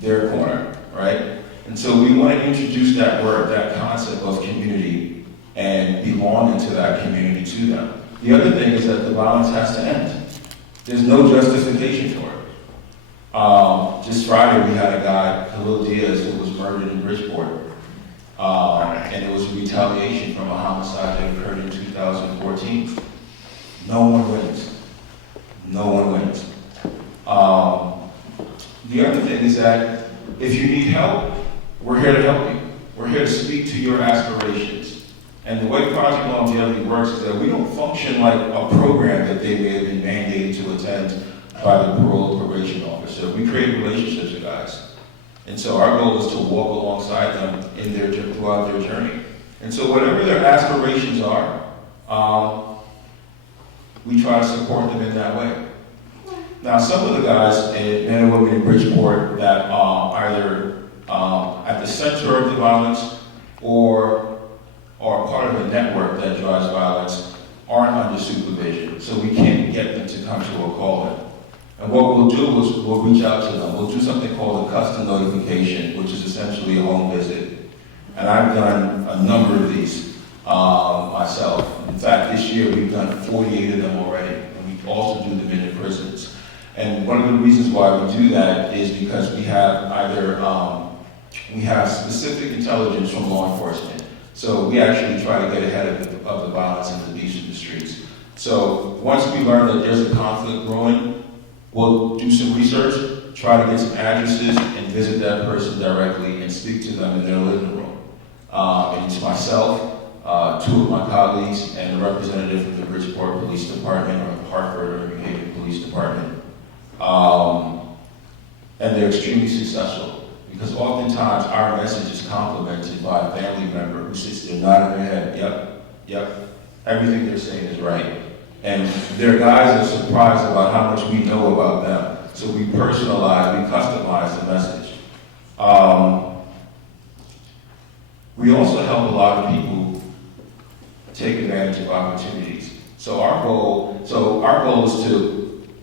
their corner, right? And so we want to introduce that word, that concept of community, and belonging to that community to them. The other thing is that the violence has to end. There's no justification for it. Just Friday we had a guy, Khalil Diaz, who was murdered in Bridgeport. And it was retaliation from a homicide that occurred in 2014. No one wins. No one wins. The other thing is that if you need help, we're here to help you. We're here to speak to your aspirations. And the way Project Longevity works is that we don't function like a program that they may have been mandated to attend by the parole probation officer. We create relationships with guys. And so our goal is to walk alongside them in throughout their journey. And so whatever their aspirations are, we try to support them in that way. Now, some of the guys, men and women in Bridgeport, that either at the center of the violence or are part of a network that drives violence aren't under supervision, so we can't get them to come to a call-in. And what we'll do is we'll reach out to them. We'll do something called a custom notification, which is essentially a home visit. And I've done a number of these myself. In fact, this year we've done 48 of them already, and we also do them in the prisons. And one of the reasons why we do that is because we have specific intelligence from law enforcement. So we actually try to get ahead of the violence and the abuse in the streets. So once we learn that there's a conflict growing, we'll do some research, try to get some addresses, and visit that person directly and speak to them in their living room. And it's myself, two of my colleagues and a representative from the Bridgeport Police Department or Hartford or New Haven Police Department. And they're extremely successful because oftentimes our message is complemented by a family member who sits there nodding their head, yep, everything they're saying is right. And their guys are surprised about how much we know about them. So we personalize, we customize the message. We also help a lot of people take advantage of opportunities. So our goal is to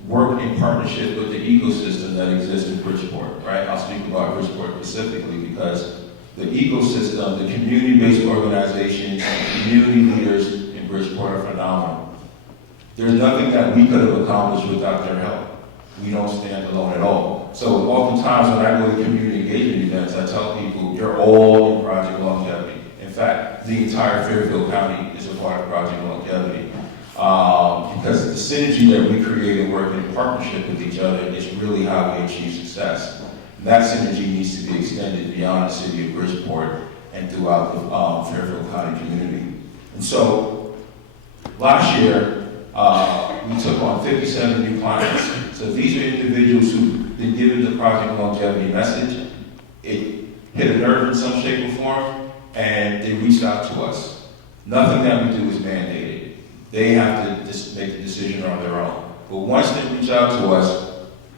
work in partnership with the ecosystem that exists in Bridgeport, right? I'll speak about Bridgeport specifically because the ecosystem, the community-based organizations, and community leaders in Bridgeport are phenomenal. There's nothing that we could have accomplished without their help. We don't stand alone at all. So oftentimes when I go to community engagement events, I tell people, you're all in Project Longevity. In fact, the entire Fairfield County is a part of Project Longevity. Because the synergy that we create and work in partnership with each other is really how we achieve success. And that synergy needs to be extended beyond the city of Bridgeport and throughout the Fairfield County community. And so last year, we took on 57 new clients. So these are individuals who've been given the Project Longevity message. It hit a nerve in some shape or form, and they reached out to us. Nothing that we do is mandated. They have to make the decision on their own. But once they reach out to us,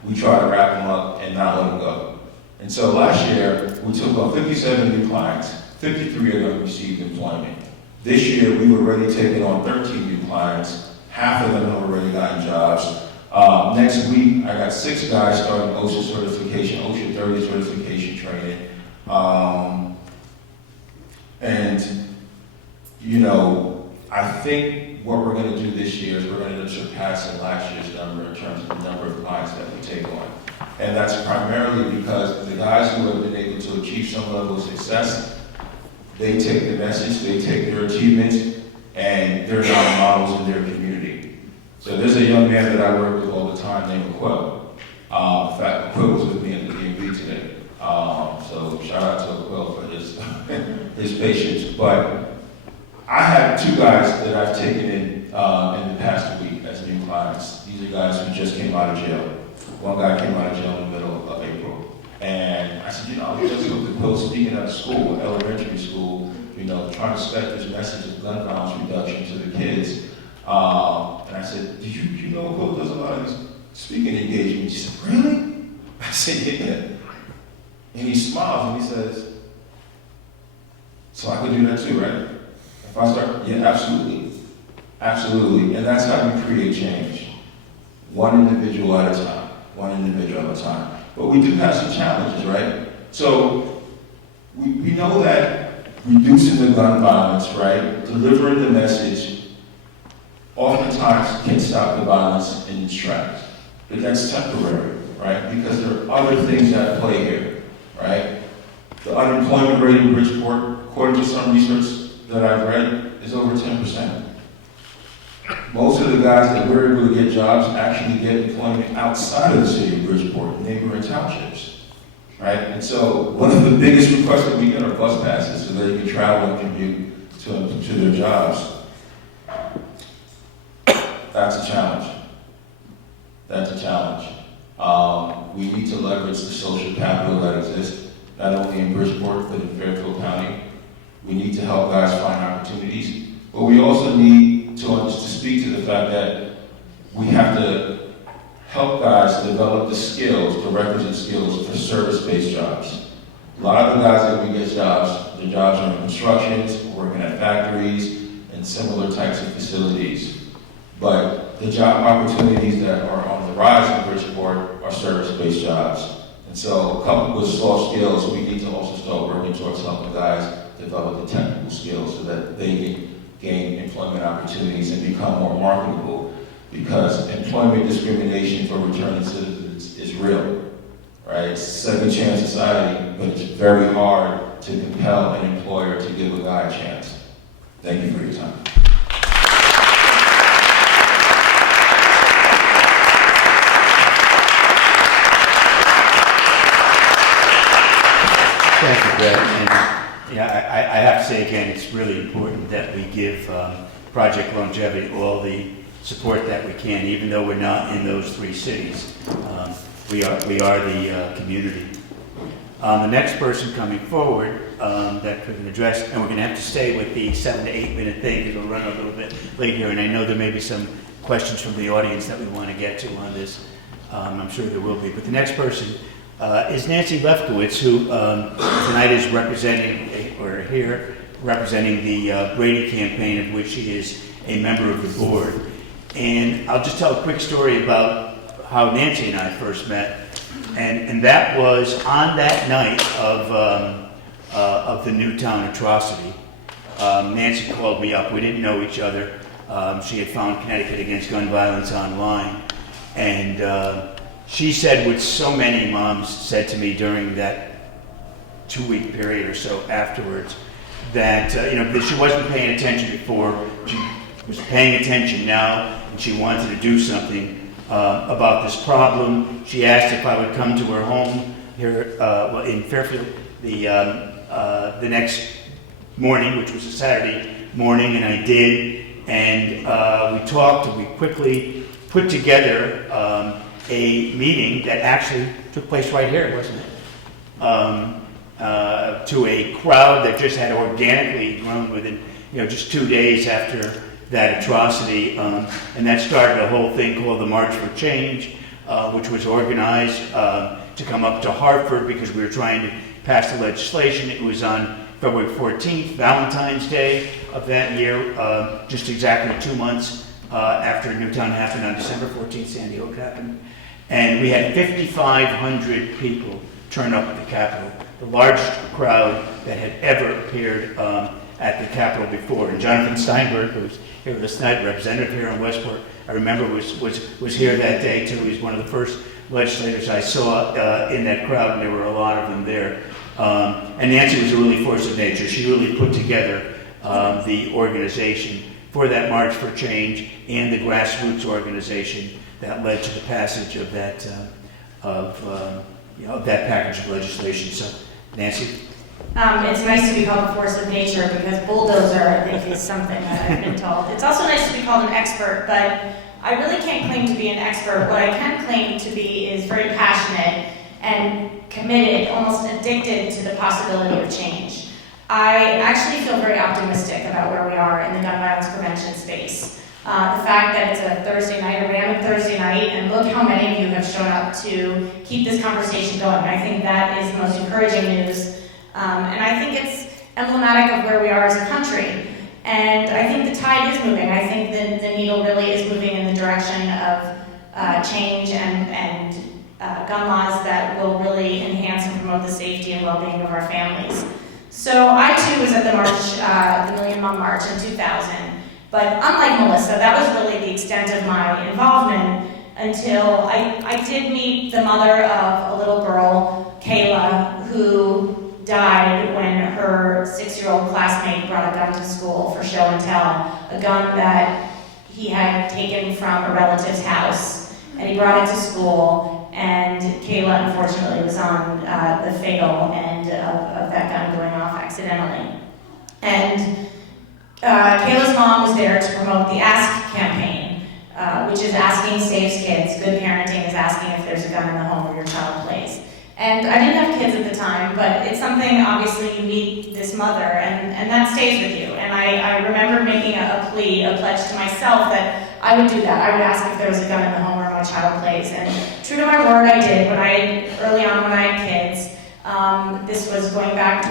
we try to wrap them up and not let them go. And so last year, we took on 57 new clients. 53 of them received employment. This year, we've already taken on 13 new clients. Half of them have already gotten jobs. Next week, I got 6 guys starting OSHA certification, OSHA 30 certification training. And, you know, I think what we're going to do this year is we're going to end up surpassing last year's number in terms of the number of clients that we take on. And that's primarily because the guys who have been able to achieve some level of success, they take the message, they take their achievements, and they're now models in their community. So there's a young man that I work with all the time named Aquil. In fact, Aquil was with me at the DMV today. So shout out to Aquil for his, his patience. But I have 2 guys that I've taken in the past week as new clients. These are guys who just came out of jail. One guy came out of jail in the middle of April. And I said, you know, I was just with Aquil speaking at a school, elementary school, you know, trying to spread this message of gun violence reduction to the kids. And I said, do you know Aquil does a lot of these speaking engagements? He said, really? I said, yeah. And he smiles and he says, so I could do that too, right? If I start, yeah, absolutely. Absolutely. And that's how we create change. One individual at a time. One individual at a time. But we do have some challenges, right? So we know that reducing the gun violence, right, delivering the message, oftentimes can stop the violence in its tracks. But that's temporary, right? Because there are other things at play here, right? The unemployment rate in Bridgeport, according to some research that I've read, is over 10%. Most of the guys that we're able to get jobs actually get employment outside of the city of Bridgeport, neighboring townships, right? And so one of the biggest requests that we get are bus passes so that they can travel and commute to their jobs. That's a challenge. That's a challenge. We need to leverage the social capital that exists, not only in Bridgeport, but in Fairfield County. We need to help guys find opportunities, but we also need to speak to the fact that we have to help guys develop the skills, the requisite skills for service-based jobs. A lot of the guys that we get jobs, their jobs are in construction, working at factories, and similar types of facilities. But the job opportunities that are on the rise in Bridgeport are service-based jobs. And so, coupled with soft skills, we need to also start working towards helping guys develop the technical skills so that they can gain employment opportunities and become more marketable, because employment discrimination for returning citizens is real, right? It's a second chance society, but it's very hard to compel an employer to give a guy a chance. Thank you for your time. Thank you, Brett. Yeah, I have to say again, it's really important that we give Project Longevity all the support that we can, even though we're not in those 3 cities. We are the community. The next person coming forward that we can address, and we're going to have to stay with the 7 to 8 minute thing because we'll run a little bit late here, and I know there may be some questions from the audience that we want to get to on this. I'm sure there will be. But the next person is Nancy Lefkowitz, who tonight is representing, or here, representing the Brady campaign, of which she is a member of the board. And I'll just tell a quick story about how Nancy and I first met. And that was on that night of the Newtown atrocity. Nancy called me up. We didn't know each other. She had found Connecticut Against Gun Violence online. And she said what so many moms said to me during that 2-week period or so afterwards, that that she wasn't paying attention before. She was paying attention now, and she wanted to do something about this problem. She asked if I would come to her home here in Fairfield the next morning, which was a Saturday morning, and I did. And we talked, and we quickly put together a meeting that actually took place right here, wasn't it? To a crowd that just had organically grown within just 2 days after that atrocity, and that started a whole thing called the March for Change, which was organized to come up to Hartford because we were trying to pass the legislation. It was on February 14th, Valentine's Day of that year, just exactly 2 months after Newtown happened. On December 14th, Sandy Hook happened. And we had 5,500 people turn up at the Capitol, the largest crowd that had ever appeared at the Capitol before. And Jonathan Steinberg, who's here with us tonight, representative here in Westport, I remember was here that day too. He was one of the first legislators I saw in that crowd, and there were a lot of them there. And Nancy was a really force of nature. She really put together the organization for that March for Change and the grassroots organization that led to the passage of that that package of legislation. So, Nancy. It's nice to be called a force of nature because bulldozer, I think, is something that I've been told. It's also nice to be called an expert, but I really can't claim to be an expert. What I can claim to be is very passionate and committed, almost addicted to the possibility of change. I actually feel very optimistic about where we are in the gun violence prevention space. The fact that it's a Thursday night, a random Thursday night, and look how many of you have shown up to keep this conversation going. I think that is the most encouraging news. And I think it's emblematic of where we are as a country. And I think the tide is moving. I think the needle really is moving in the direction of change and gun laws that will really enhance and promote the safety and well-being of our families. So I too was at the march, the Million Mom March in 2000. But unlike Melissa, that was really the extent of my involvement until I did meet the mother of a little girl, Kayla, who died when her 6-year-old classmate brought a gun to school for show and tell, a gun that he had taken from a relative's house, and he brought it to school, and Kayla unfortunately was on the fatal end of that gun going off accidentally. And Kayla's mom was there to promote the ASK campaign, which is Asking Saves Kids. Good parenting is asking if there's a gun in the home where your child plays. And I didn't have kids at the time, but it's something, obviously, you meet this mother, and that stays with you. And I remember making a pledge to myself that I would do that. I would ask if there was a gun in the home where my child plays. And true to my word, I did. Early on when I had kids, this was going back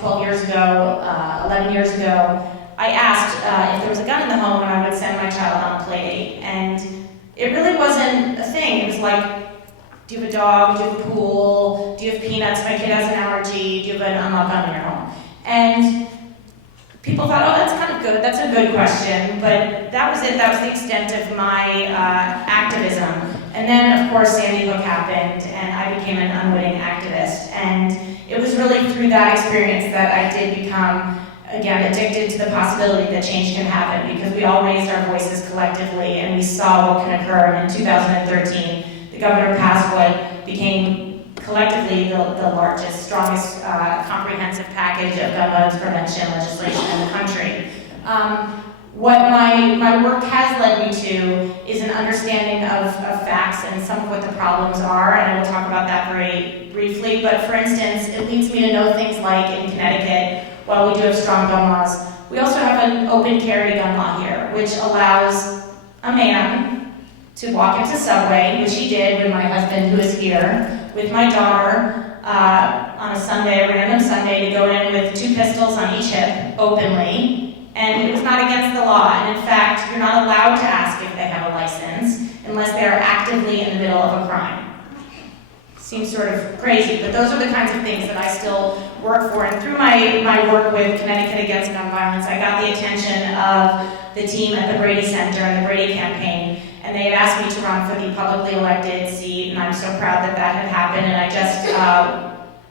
12 years ago, 11 years ago, I asked if there was a gun in the home when I would send my child on a play date. And it really wasn't a thing. It was like, do you have a dog? Do you have a pool? Do you have peanuts? My kid has an allergy. Do you have an unlocked gun in your home? And people thought, oh, that's kind of good. That's a good question. But that was it. That was the extent of my activism. And then, of course, Sandy Hook happened, and I became an unwitting activist. And it was really through that experience that I did become, again, addicted to the possibility that change can happen, because we all raised our voices collectively, and we saw what can occur. And in 2013, the governor passed what became collectively the the largest, strongest comprehensive package of gun violence prevention legislation in the country. What my work has led me to is an understanding of facts and some of what the problems are, and I will talk about that very briefly. But for instance, it leads me to know things like in Connecticut, while we do have strong gun laws, we also have an open carry gun law here, which allows a man to walk into Subway, which he did with my husband, who is here, with my daughter, on a Sunday, a random Sunday, to go in with 2 pistols on each hip, openly. And it was not against the law. And in fact, you're not allowed to ask if they have a license unless they are actively in the middle of a crime. Seems sort of crazy, but those are the kinds of things that I still work for. And through my work with Connecticut Against Gun Violence, I got the attention of the team at the Brady Center and the Brady campaign. And they had asked me to run for the publicly elected seat, and I'm so proud that that had happened. And I just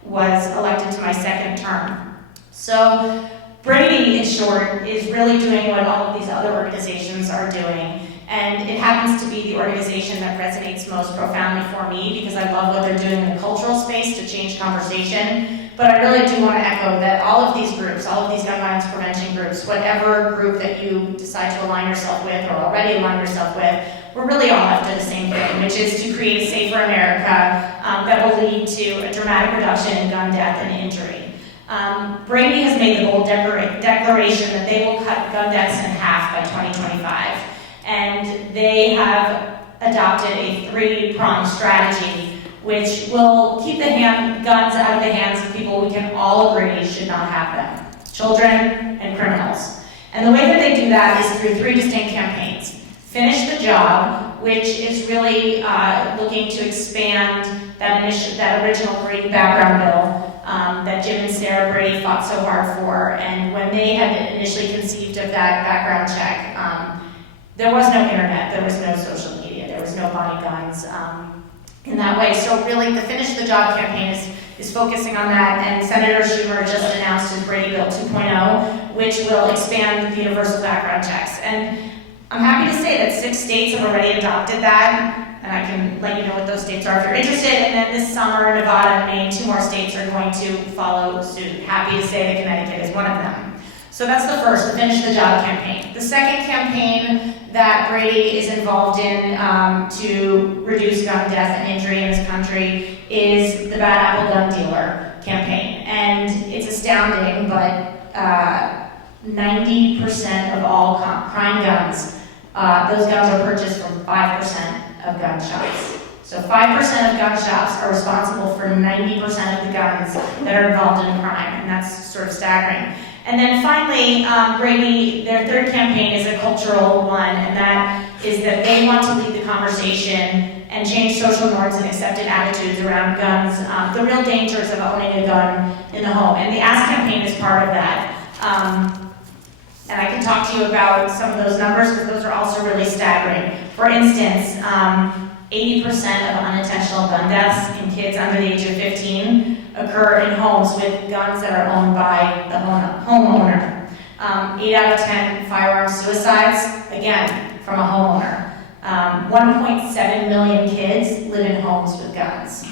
was elected to my 2nd term. So Brady, in short, is really doing what all of these other organizations are doing. And it happens to be the organization that resonates most profoundly for me because I love what they're doing in the cultural space to change conversation. But I really do want to echo that all of these groups, all of these gun violence prevention groups, whatever group that you decide to align yourself with or already align yourself with, we're really all after the same thing, which is to create a safer America that will lead to a dramatic reduction in gun death and injury. Brady has made the bold declaration that they will cut gun deaths in half by 2025. And they have adopted a 3-pronged strategy which will keep the guns out of the hands of people we can all agree should not have them: children and criminals. And the way that they do that is through 3 distinct campaigns. Finish the Job, which is really looking to expand that original Brady background bill that Jim and Sarah Brady fought so hard for. And when they had initially conceived of that background check, there was no internet, there was no social media, there was no buying guns in that way. So really the Finish the Job campaign is focusing on that, and Senator Schumer just announced his Brady Bill 2.0, which will expand the universal background checks. And I'm happy to say that 6 states have already adopted that, and I can let you know what those states are if you're interested. And then this summer, Nevada and Maine, 2 more states are going to follow suit. Happy to say that Connecticut is one of them. So that's the first, the Finish the Job campaign. The second campaign that Brady is involved in to reduce gun death and injury in this country is the Bad Apple Gun Dealer campaign. And it's astounding, but 90% of all crime guns, those guns are purchased from 5% of gun shops. So 5% of gun shops are responsible for 90% of the guns that are involved in crime, and that's sort of staggering. And then finally, Brady, their 3rd campaign is a cultural one, and that is that they want to lead the conversation and change social norms and accepted attitudes around guns, the real dangers of owning a gun in the home. And the Ask campaign is part of that. And I can talk to you about some of those numbers, because those are also really staggering. For instance, 80% of unintentional gun deaths in kids under the age of 15 occur in homes with guns that are owned by the homeowner. 8 out of 10 firearm suicides, again, from a homeowner. 1.7 million kids live in homes with guns.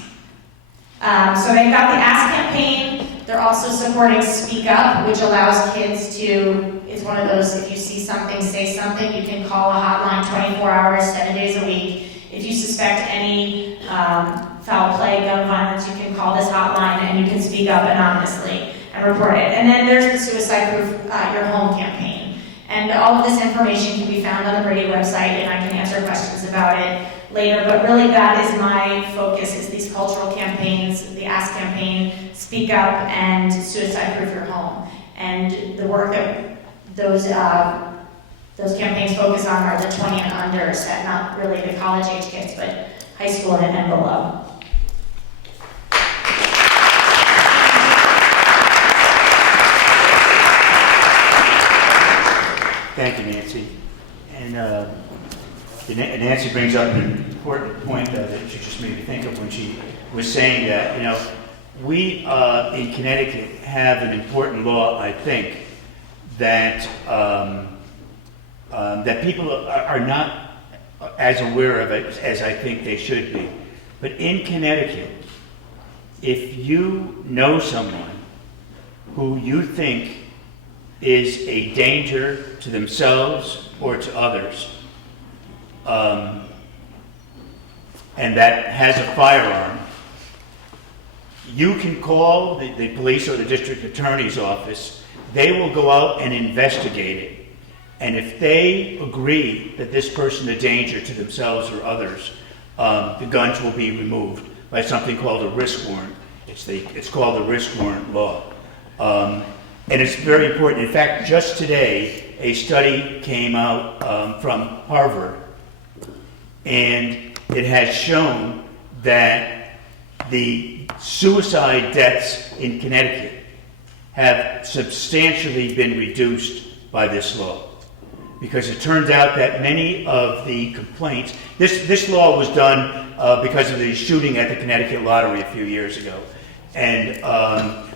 So they've got the Ask campaign. They're also supporting Speak Up, which allows kids to, it's one of those, if you see something, say something. You can call a hotline 24 hours, 7 days a week. If you suspect any foul play, gun violence, you can call this hotline and you can speak up anonymously and report it. And then there's the Suicide Proof Your Home campaign. And all of this information can be found on the Brady website, and I can answer questions about it later. But really that is my focus, is these cultural campaigns, the Ask campaign, Speak Up, and Suicide Proof Your Home. And the work that those campaigns focus on are the 20 and unders, and not really the college age kids, but high school and below. Thank you, Nancy. And Nancy brings up an important point that she just made me think of when she was saying that, we in Connecticut have an important law, I think, that that people are not as aware of it as I think they should be. But in Connecticut, if you know someone who you think is a danger to themselves or to others, and that has a firearm, you can call the police or the district attorney's office. They will go out and investigate it. And if they agree that this person is a danger to themselves or others, the guns will be removed by something called a risk warrant. It's called the risk warrant law. And it's very important. In fact, just today, a study came out from Harvard, and it has shown that the suicide deaths in Connecticut have substantially been reduced by this law. Because it turns out that many of the complaints, this law was done because of the shooting at the Connecticut Lottery a few years ago. And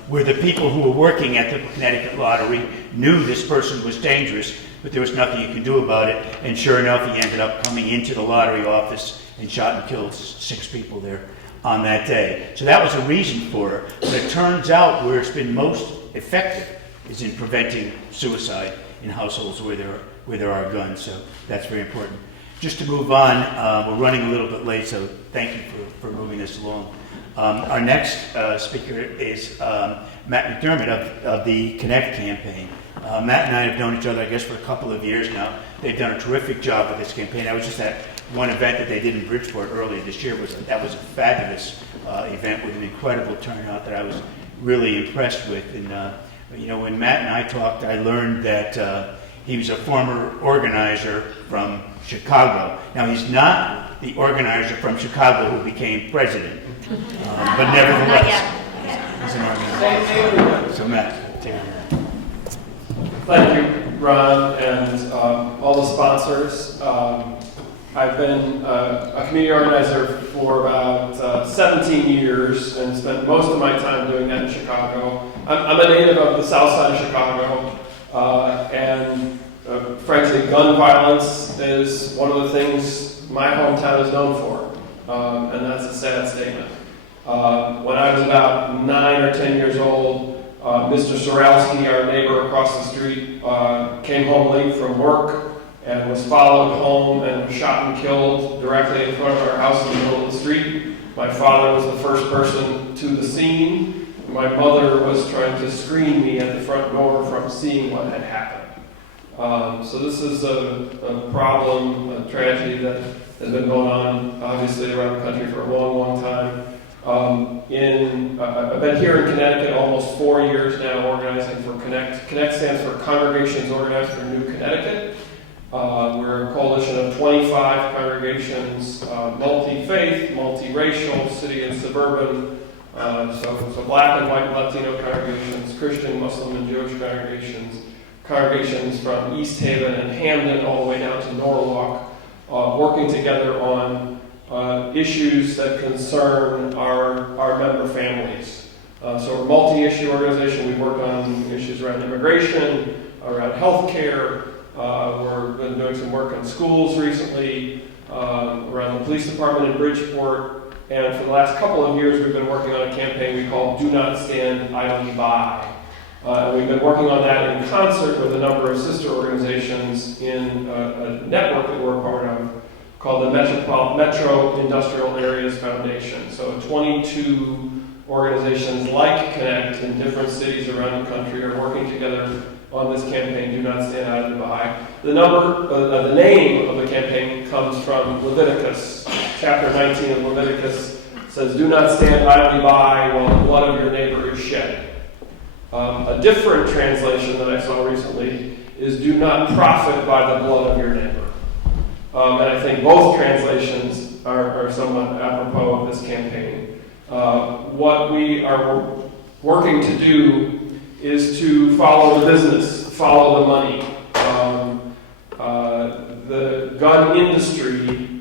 where the people who were working at the Connecticut Lottery knew this person was dangerous, but there was nothing you could do about it. And sure enough, he ended up coming into the lottery office and shot and killed 6 people there on that day. So that was a reason for it. But it turns out where it's been most effective is in preventing suicide in households where there are guns. So that's very important. Just to move on, we're running a little bit late, so thank you for moving this along. Our next speaker is Matt McDermott of the CONECT campaign. Matt and I have known each other, I guess, for a couple of years now. They've done a terrific job with this campaign. I was just at one event that they did in Bridgeport earlier this year. That was a fabulous event with an incredible turnout that I was really impressed with. And when Matt and I talked, I learned that he was a former organizer from Chicago. Now, he's not the organizer from Chicago who became president, but nevertheless, he's an organizer. So, Matt, take it away. Thank you, Ron, and all the sponsors. I've been a community organizer for about 17 years and spent most of my time doing that in Chicago. I'm a native of the south side of Chicago, and frankly, gun violence is one of the things my hometown is known for, and that's a sad statement. When I was about 9 or 10 years old, Mr. Sorowski, our neighbor across the street, came home late from work and was followed home and was shot and killed directly in front of our house in the middle of the street. My father was the first person to the scene. My mother was trying to screen me at the front door from seeing what had happened. So this is a problem, a tragedy that has been going on, obviously, around the country for a long, long time. I've been here in Connecticut almost 4 years now organizing for CONECT. CONECT stands for Congregations Organized for New Connecticut. We're a coalition of 25 congregations, multi-faith, multi-racial, city and suburban, so black and white Latino congregations, Christian, Muslim, and Jewish congregations from East Haven and Hamden all the way down to Norwalk, working together on issues that concern our member families. So we're a multi-issue organization. We work on issues around immigration, around healthcare. We've been doing some work on schools recently, around the police department in Bridgeport. And for the last couple of years, we've been working on a campaign we call Do Not Stand Idly By. We've been working on that in concert with a number of sister organizations in a network that we're a part of called the Metro Industrial Areas Foundation. So 22 organizations like CONECT in different cities around the country are working together on this campaign, Do Not Stand Idly By. The name of the campaign comes from Leviticus. Chapter 19 of Leviticus says, do not stand idly by while the blood of your neighbor is shed. A different translation that I saw recently is do not profit by the blood of your neighbor. And I think both translations are somewhat apropos of this campaign. What we are working to do is to follow the business, follow the money. The gun industry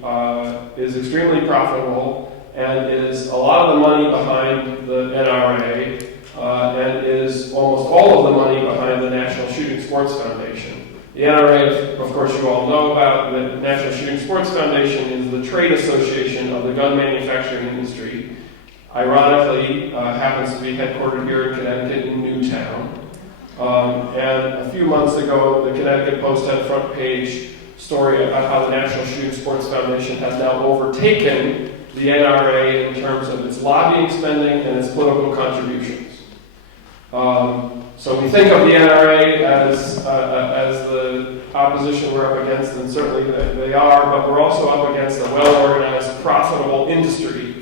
is extremely profitable and is a lot of the money behind the NRA and is almost all of the money behind the National Shooting Sports Foundation. The NRA, of course, you all know about. The National Shooting Sports Foundation is the trade association of the gun manufacturing industry. ironically happens to be headquartered here in Connecticut in Newtown. And a few months ago, the Connecticut Post had a front page story about how the National Shooting Sports Foundation has now overtaken the NRA in terms of its lobbying spending and its political contributions. So we think of the NRA as the opposition we're up against, and certainly they are, but we're also up against a well-organized, profitable industry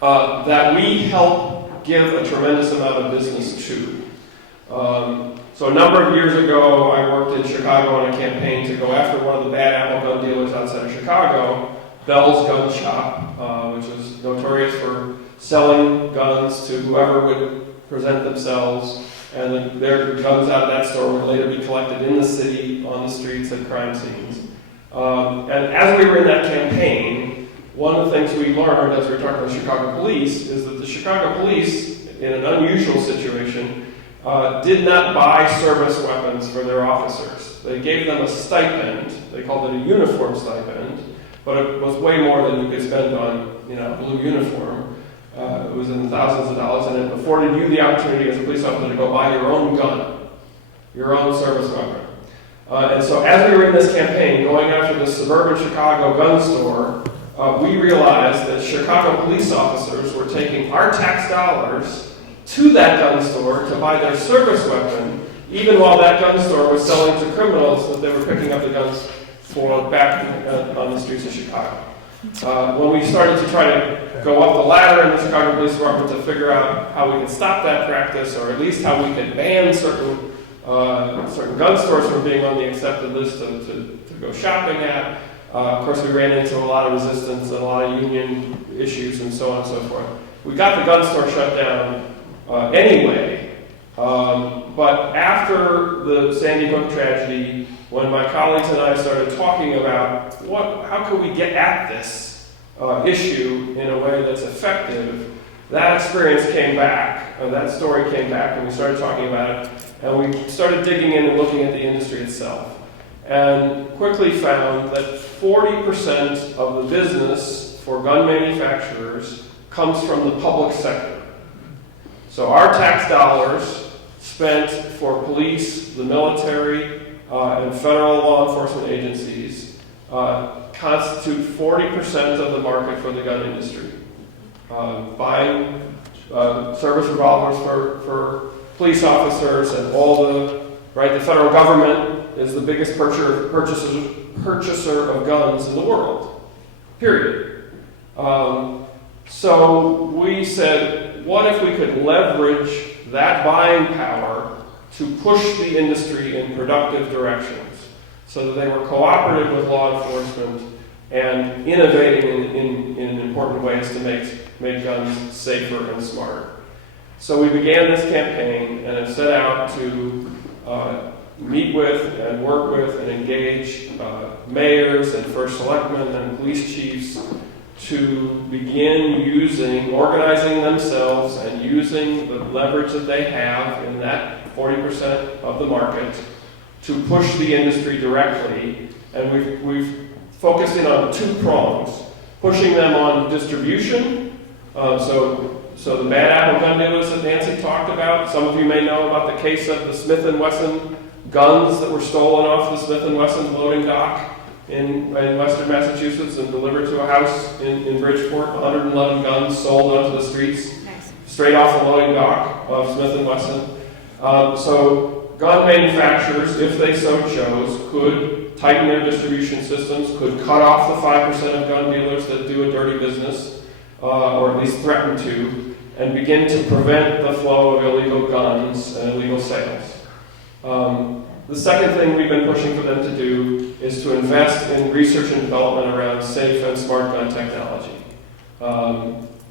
that we help give a tremendous amount of business to. So a number of years ago, I worked in Chicago on a campaign to go after one of the bad apple gun dealers outside of Chicago, Bell's Gun Shop, which is notorious for selling guns to whoever would present themselves, and their guns out of that store would later be collected in the city, on the streets, at crime scenes. And as we were in that campaign, one of the things we learned as we were talking to the Chicago police is that the Chicago police, in an unusual situation, did not buy service weapons for their officers. They gave them a stipend. They called it a uniform stipend, but it was way more than you could spend on, a blue uniform. It was in the thousands of dollars, and it afforded you the opportunity as a police officer to go buy your own gun, your own service weapon. And so as we were in this campaign, going after this suburban Chicago gun store, we realized that Chicago police officers were taking our tax dollars to that gun store to buy their service weapon, even while that gun store was selling to criminals that they were picking up the guns for back on the streets of Chicago. When we started to try to go up the ladder in the Chicago Police Department to figure out how we could stop that practice, or at least how we could ban certain gun stores from being on the accepted list to go shopping at, of course we ran into a lot of resistance and a lot of union issues and so on and so forth. We got the gun store shut down anyway, but after the Sandy Hook tragedy, when my colleagues and I started talking about how could we get at this issue in a way that's effective, that experience came back, that story came back, and we started talking about it, and we started digging in and looking at the industry itself, and quickly found that 40% of the business for gun manufacturers comes from the public sector. So our tax dollars spent for police, the military, and federal law enforcement agencies constitute 40% of the market for the gun industry. Buying service revolvers for police officers and the federal government is the biggest purchaser of guns in the world, period. So we said, what if we could leverage that buying power to push the industry in productive directions so that they were cooperative with law enforcement and innovating in important ways to make guns safer and smarter. So we began this campaign and have set out to meet with and work with and engage mayors and first selectmen and police chiefs to begin organizing themselves and using the leverage that they have in that 40% of the market to push the industry directly. And we've focused in on two prongs, pushing them on distribution. So the bad apple gun dealers that Nancy talked about, some of you may know about the case of the Smith & Wesson guns that were stolen off the Smith & Wesson loading dock in western Massachusetts and delivered to a house in Bridgeport. 111 guns sold onto the streets, straight off the loading dock of Smith & Wesson. So gun manufacturers, if they so chose, could tighten their distribution systems, could cut off the 5% of gun dealers that do a dirty business, or at least threaten to, and begin to prevent the flow of illegal guns and illegal sales. The second thing we've been pushing for them to do is to invest in research and development around safe and smart gun technology.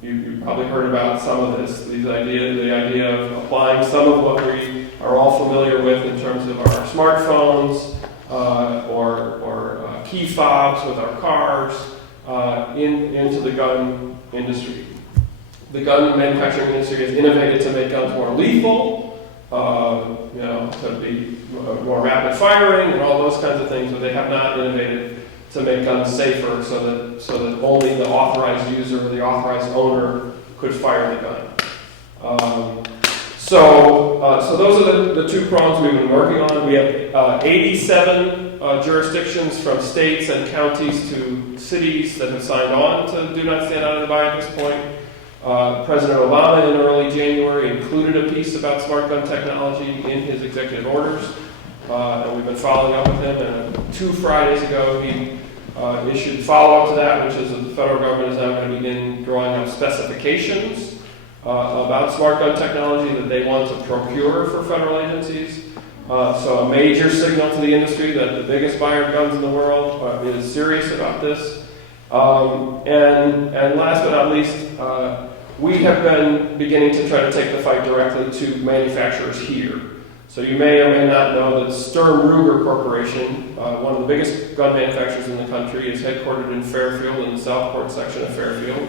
You've probably heard about some of this, the idea of applying some of what we are all familiar with in terms of our smartphones or key fobs with our cars into the gun industry. The gun manufacturing industry has innovated to make guns more lethal, to be more rapid firing and all those kinds of things, but they have not innovated to make guns safer so that only the authorized user or the authorized owner could fire the gun. So those are the two prongs we've been working on. We have 87 jurisdictions from states and counties to cities that have signed on to Do Not Stand Idly By at this point. President Obama in early January included a piece about smart gun technology in his executive orders, and we've been following up with him. And 2 Fridays ago, he issued follow-up to that, which is that the federal government is now going to begin drawing up specifications about smart gun technology that they want to procure for federal agencies. So a major signal to the industry that the biggest buyer of guns in the world is serious about this. And last but not least, we have been beginning to try to take the fight directly to manufacturers here. So you may or may not know that Sturm Ruger Corporation, one of the biggest gun manufacturers in the country, is headquartered in Fairfield, in the Southport section of Fairfield.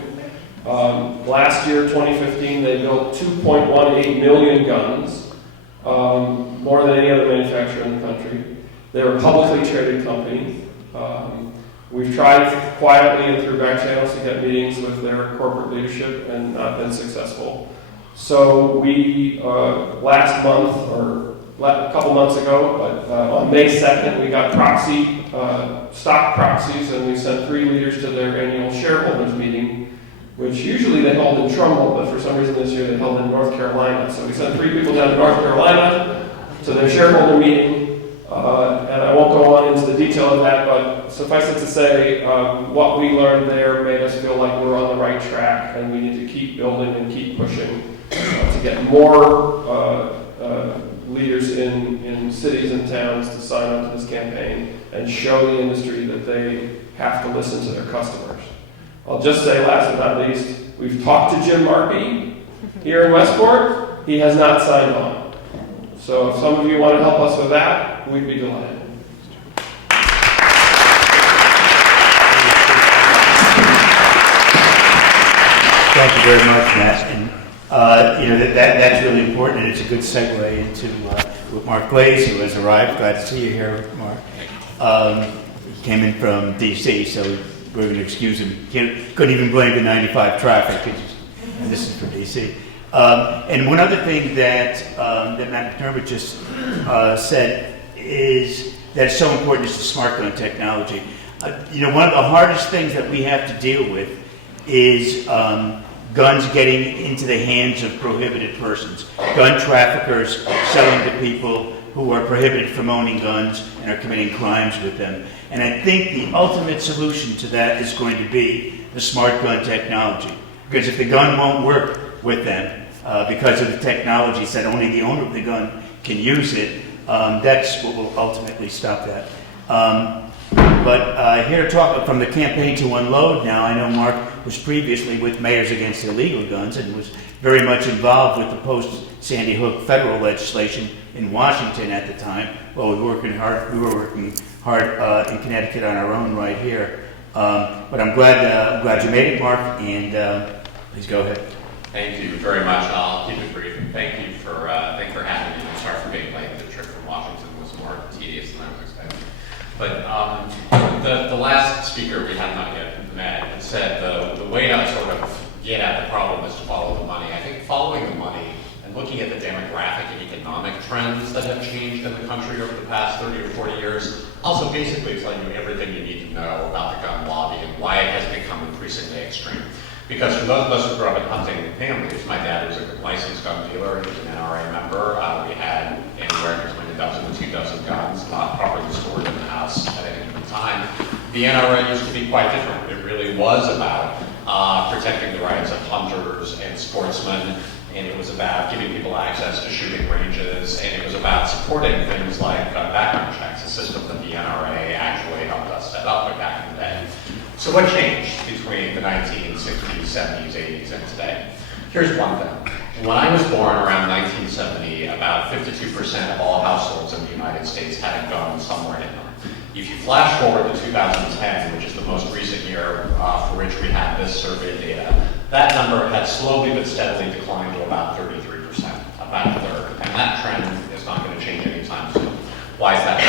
Last year, 2015, they built 2.18 million guns, more than any other manufacturer in the country. They're a publicly traded company. We've tried quietly and through back channels to get meetings with their corporate leadership and not been successful. So we, last month, or a couple months ago, but on May 2nd, we got stock proxies, and we sent 3 leaders to their annual shareholders meeting, which usually they hold in Trumbull, but for some reason this year they held in North Carolina. So we sent 3 people down to North Carolina to their shareholder meeting, and I won't go on into the detail of that, but suffice it to say, what we learned there made us feel like we're on the right track, and we need to keep building and keep pushing to get more leaders in cities and towns to sign up to this campaign and show the industry that they have to listen to their customers. I'll just say, last but not least, we've talked to Jim Markey here in Westport. He has not signed on. So if some of you want to help us with that, we'd be delighted. Thank you very much, Matt. And that's really important, and it's a good segue into with Mark Glaze, who has arrived. Glad to see you here, Mark. He came in from D.C., so we're going to excuse him. Couldn't even blame the 95 traffic. And this is from D.C. And one other thing that Matt McDermott just said is that it's so important is the smart gun technology. One of the hardest things that we have to deal with is guns getting into the hands of prohibited persons, gun traffickers selling to people who are prohibited from owning guns and are committing crimes with them. And I think the ultimate solution to that is going to be the smart gun technology. Because if the gun won't work with them, because of the technology that only the owner of the gun can use it, that's what will ultimately stop that. But here to talk from the campaign to unload now, I know Mark was previously with Mayors Against Illegal Guns and was very much involved with the post-Sandy Hook federal legislation in Washington at the time. Well, we were working hard in Connecticut on our own right here. But I'm glad you made it, Mark, and please go ahead. Thank you very much. I'll keep it brief, and thank you for having me. Sorry for being late. The trip from Washington was more tedious than I was expecting. But the last speaker we had not yet met had said the way to sort of get at the problem is to follow the money. I think following the money and looking at the demographic and economic trends that have changed in the country over the past 30 or 40 years also basically telling you everything you need to know about the gun lobby and why it has become increasingly extreme. Because for those of us who grew up in hunting families, my dad was a licensed gun dealer, he was an NRA member. We had anywhere between a dozen to 2 dozen guns not properly stored in the house at any given time. The NRA used to be quite different. It really was about protecting the rights of hunters and sportsmen, and it was about giving people access to shooting ranges, and it was about supporting things like background checks, a system that the NRA actually helped us set up way back in the day. So what changed between the 1960s, 70s, 80s, and today? Here's one thing. When I was born around 1970, about 52% of all households in the United States had a gun somewhere in them. If you flash forward to 2010, which is the most recent year for which we have this survey data, that number had slowly but steadily declined to about 33%, about a third. And that trend is not going to change anytime soon. Why is that?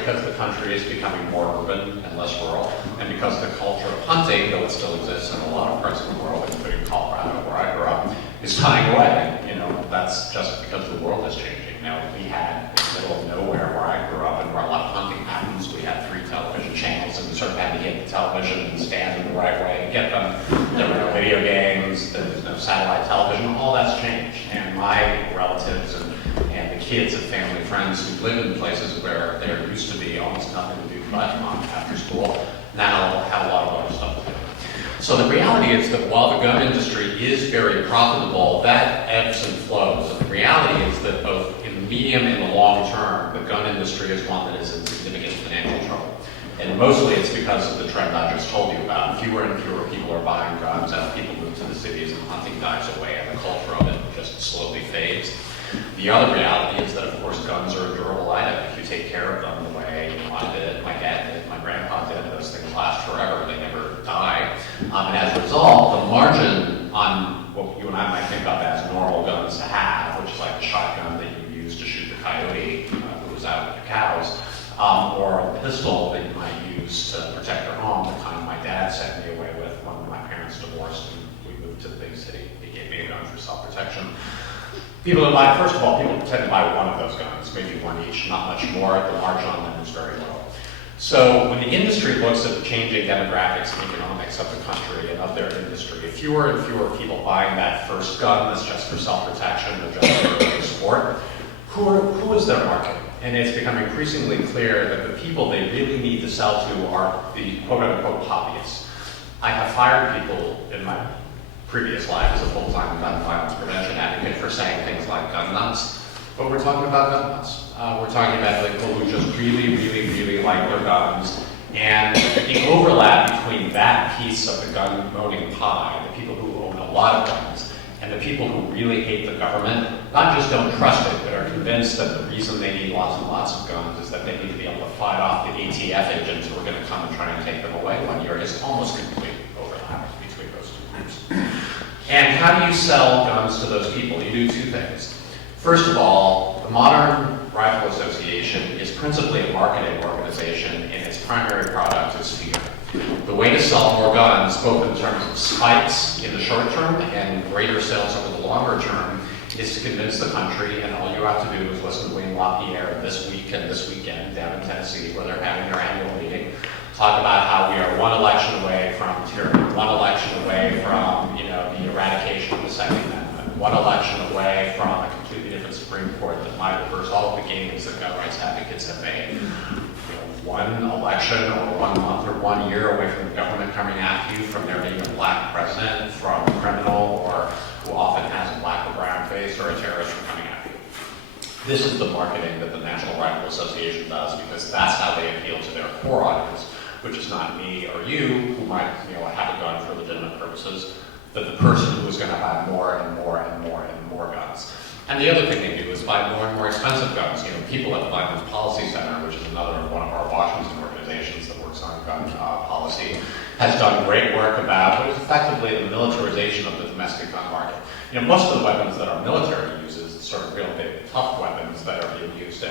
Because the country is becoming more urban and less rural, and because the culture of hunting, though it still exists in a lot of parts of the world, including Colorado, where I grew up, is dying away. You know, that's just because the world is changing. Now, we had in the middle of nowhere where I grew up and where a lot of hunting happens, we had 3 television channels and we sort of had to hit the television and stand in the right way and get them. There were no video games, there was no satellite television, all that's changed. And my relatives and the kids and family friends who live in places where there used to be almost nothing to do but after school, now have a lot of other stuff to do. So the reality is that while the gun industry is very profitable, that ebbs and flows. And the reality is that both in the medium and the long term, the gun industry is one that is in significant financial trouble. And mostly it's because of the trend I just told you about. Fewer and fewer people are buying guns as people move to the cities and hunting dies away and the culture of it just slowly fades. The other reality is that, of course, guns are a durable item. If you take care of them the way I did, my dad did, my grandpa did, those things last forever. They never die. And as a result, the margin on what you and I might think of as normal guns to have, which is like the shotgun that you use to shoot the coyote who was out with the cows, or a pistol that you might use to protect your home, the kind my dad sent me away with when my parents divorced and we moved to the big city. He gave me a gun for self-protection. People that buy, first of all, people tend to buy one of those guns, maybe one each, not much more. The margin on them is very low. So when the industry looks at the changing demographics and economics of the country and of their industry, fewer and fewer people buying that first gun that's just for self-protection or just for sport, who is their market? And it's become increasingly clear that the people they really need to sell to are the quote-unquote hobbyists. I have fired people in my previous life as a full-time gun violence prevention advocate for saying things like gun nuts, but we're talking about gun nuts. We're talking about the people who just really, really, really like their guns, and the overlap between that piece of the gun-owning pie, the people who own a lot of guns, and the people who really hate the government, not just don't trust it, but are convinced that the reason they need lots and lots of guns is that they need to be able to fight off the ATF agents who are going to come and try and take them away one year, is almost complete overlap between those two groups. And how do you sell guns to those people? You do 2 things. First of all, the modern Rifle Association is principally a marketing organization, and its primary product is fear. The way to sell more guns, both in terms of spikes in the short term and greater sales over the longer term, is to convince the country, and all you have to do is listen to Wayne LaPierre this week and this weekend down in Tennessee, where they're having their annual meeting, talk about how we are one election away from tyranny, one election away from, the eradication of the Second Amendment, one election away from a completely different Supreme Court that might reverse all of the gains that gun rights advocates have made. One election or 1 month or 1 year away from the government coming after you, from there being a black president, from a criminal or who often has a black or brown face, or a terrorist from coming after you. This is the marketing that the National Rifle Association does, because that's how they appeal to their core audience, which is not me or you, who might have a gun for legitimate purposes, but the person who is going to buy more and more and more and more guns. And the other thing they do is buy more and more expensive guns. People at the Violence Policy Center, which is another one of our Washington organizations that works on gun policy, has done great work about what is effectively the militarization of the domestic gun market. Most of the weapons that our military uses, sort of real big, tough weapons that are being used in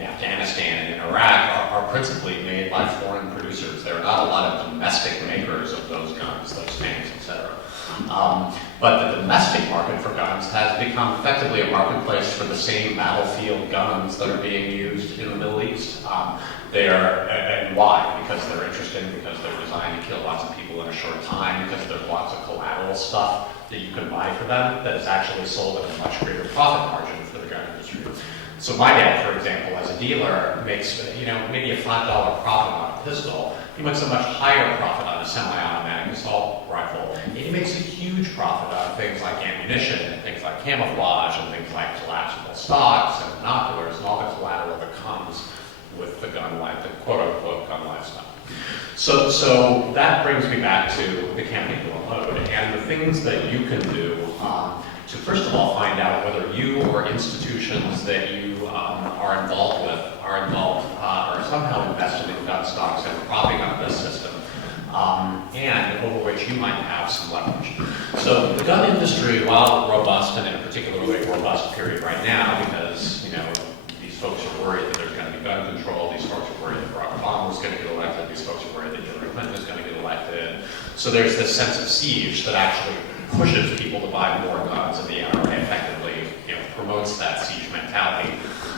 Afghanistan and in Iraq, are principally made by foreign producers. There are not a lot of domestic makers of those guns, those tanks, etc. But the domestic market for guns has become effectively a marketplace for the same battlefield guns that are being used in the Middle East. And why? Because they're interesting, because they're designed to kill lots of people in a short time, because there's lots of collateral stuff that you can buy for them that is actually sold at a much greater profit margin for the gun industry. So my dad, for example, as a dealer, makes maybe a $5 profit on a pistol. He makes a much higher profit on a semi-automatic assault rifle. And he makes a huge profit on things like ammunition and things like camouflage and things like collapsible stocks and binoculars and all the collateral that comes with the gun life, the quote-unquote gun lifestyle. So that brings me back to the campaign to unload and the things that you can do to first of all find out whether you or institutions that you are involved with are somehow invested in gun stocks and propping up this system, and over which you might have some leverage. So the gun industry, while robust, and in a particularly robust period right now, because these folks are worried that there's going to be gun control, these folks are worried that Barack Obama is going to get elected, these folks are worried that Hillary Clinton is going to get elected. So there's this sense of siege that actually pushes people to buy more guns, and the NRA effectively, promotes that siege mentality.